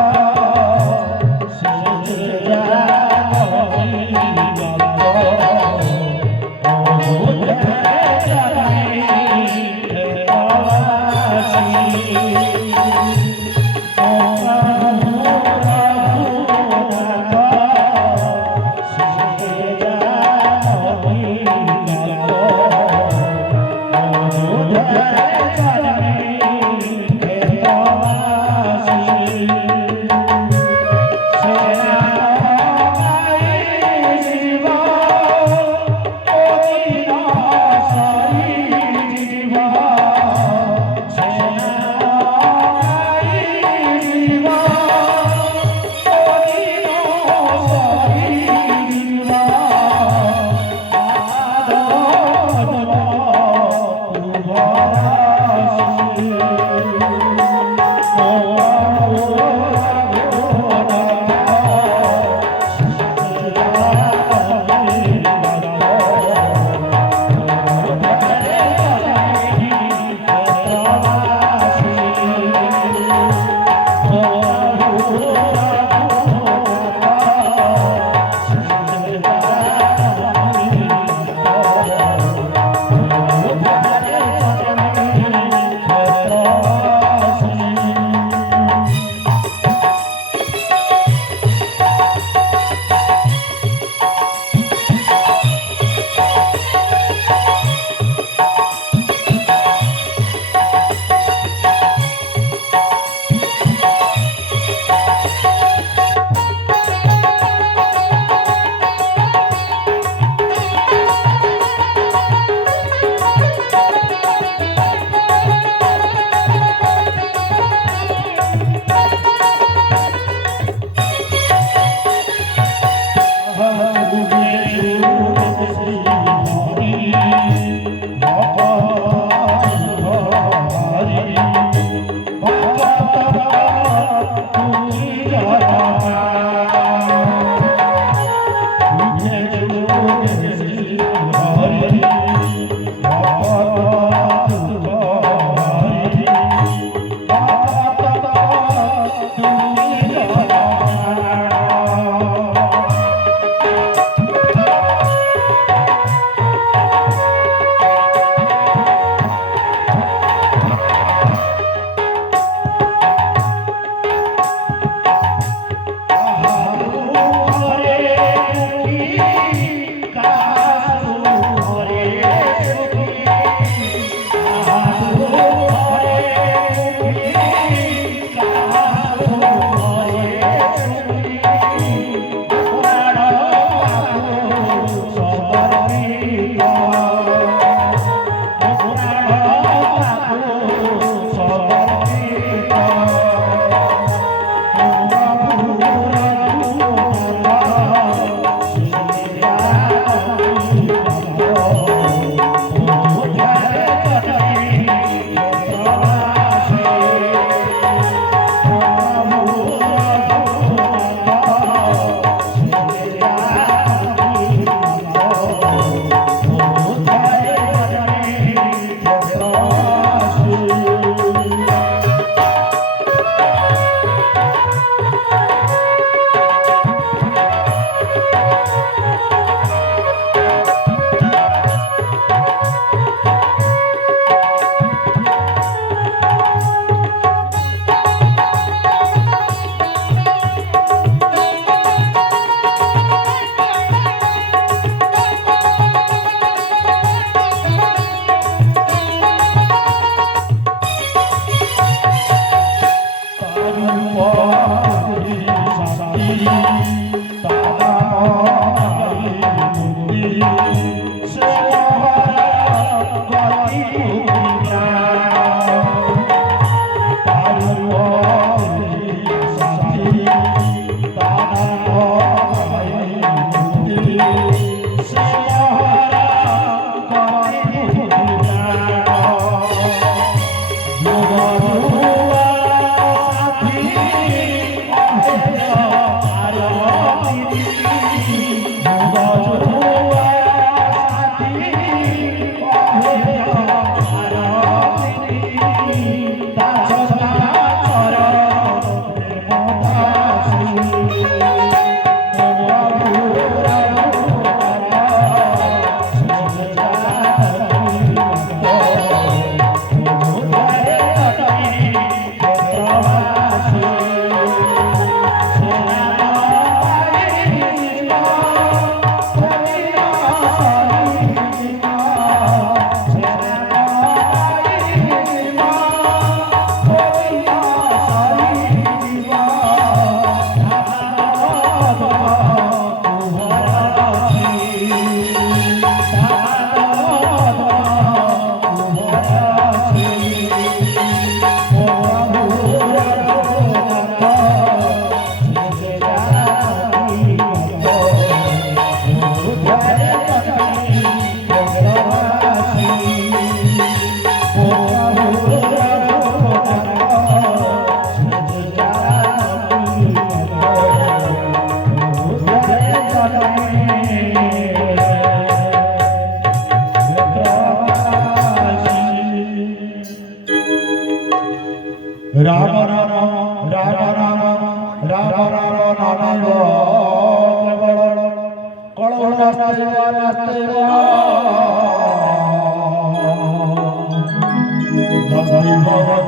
রাম রাম রাম রাম রাম রাম নামেব কেবল কল নাস্তেব নাস্তেব নাস্তেব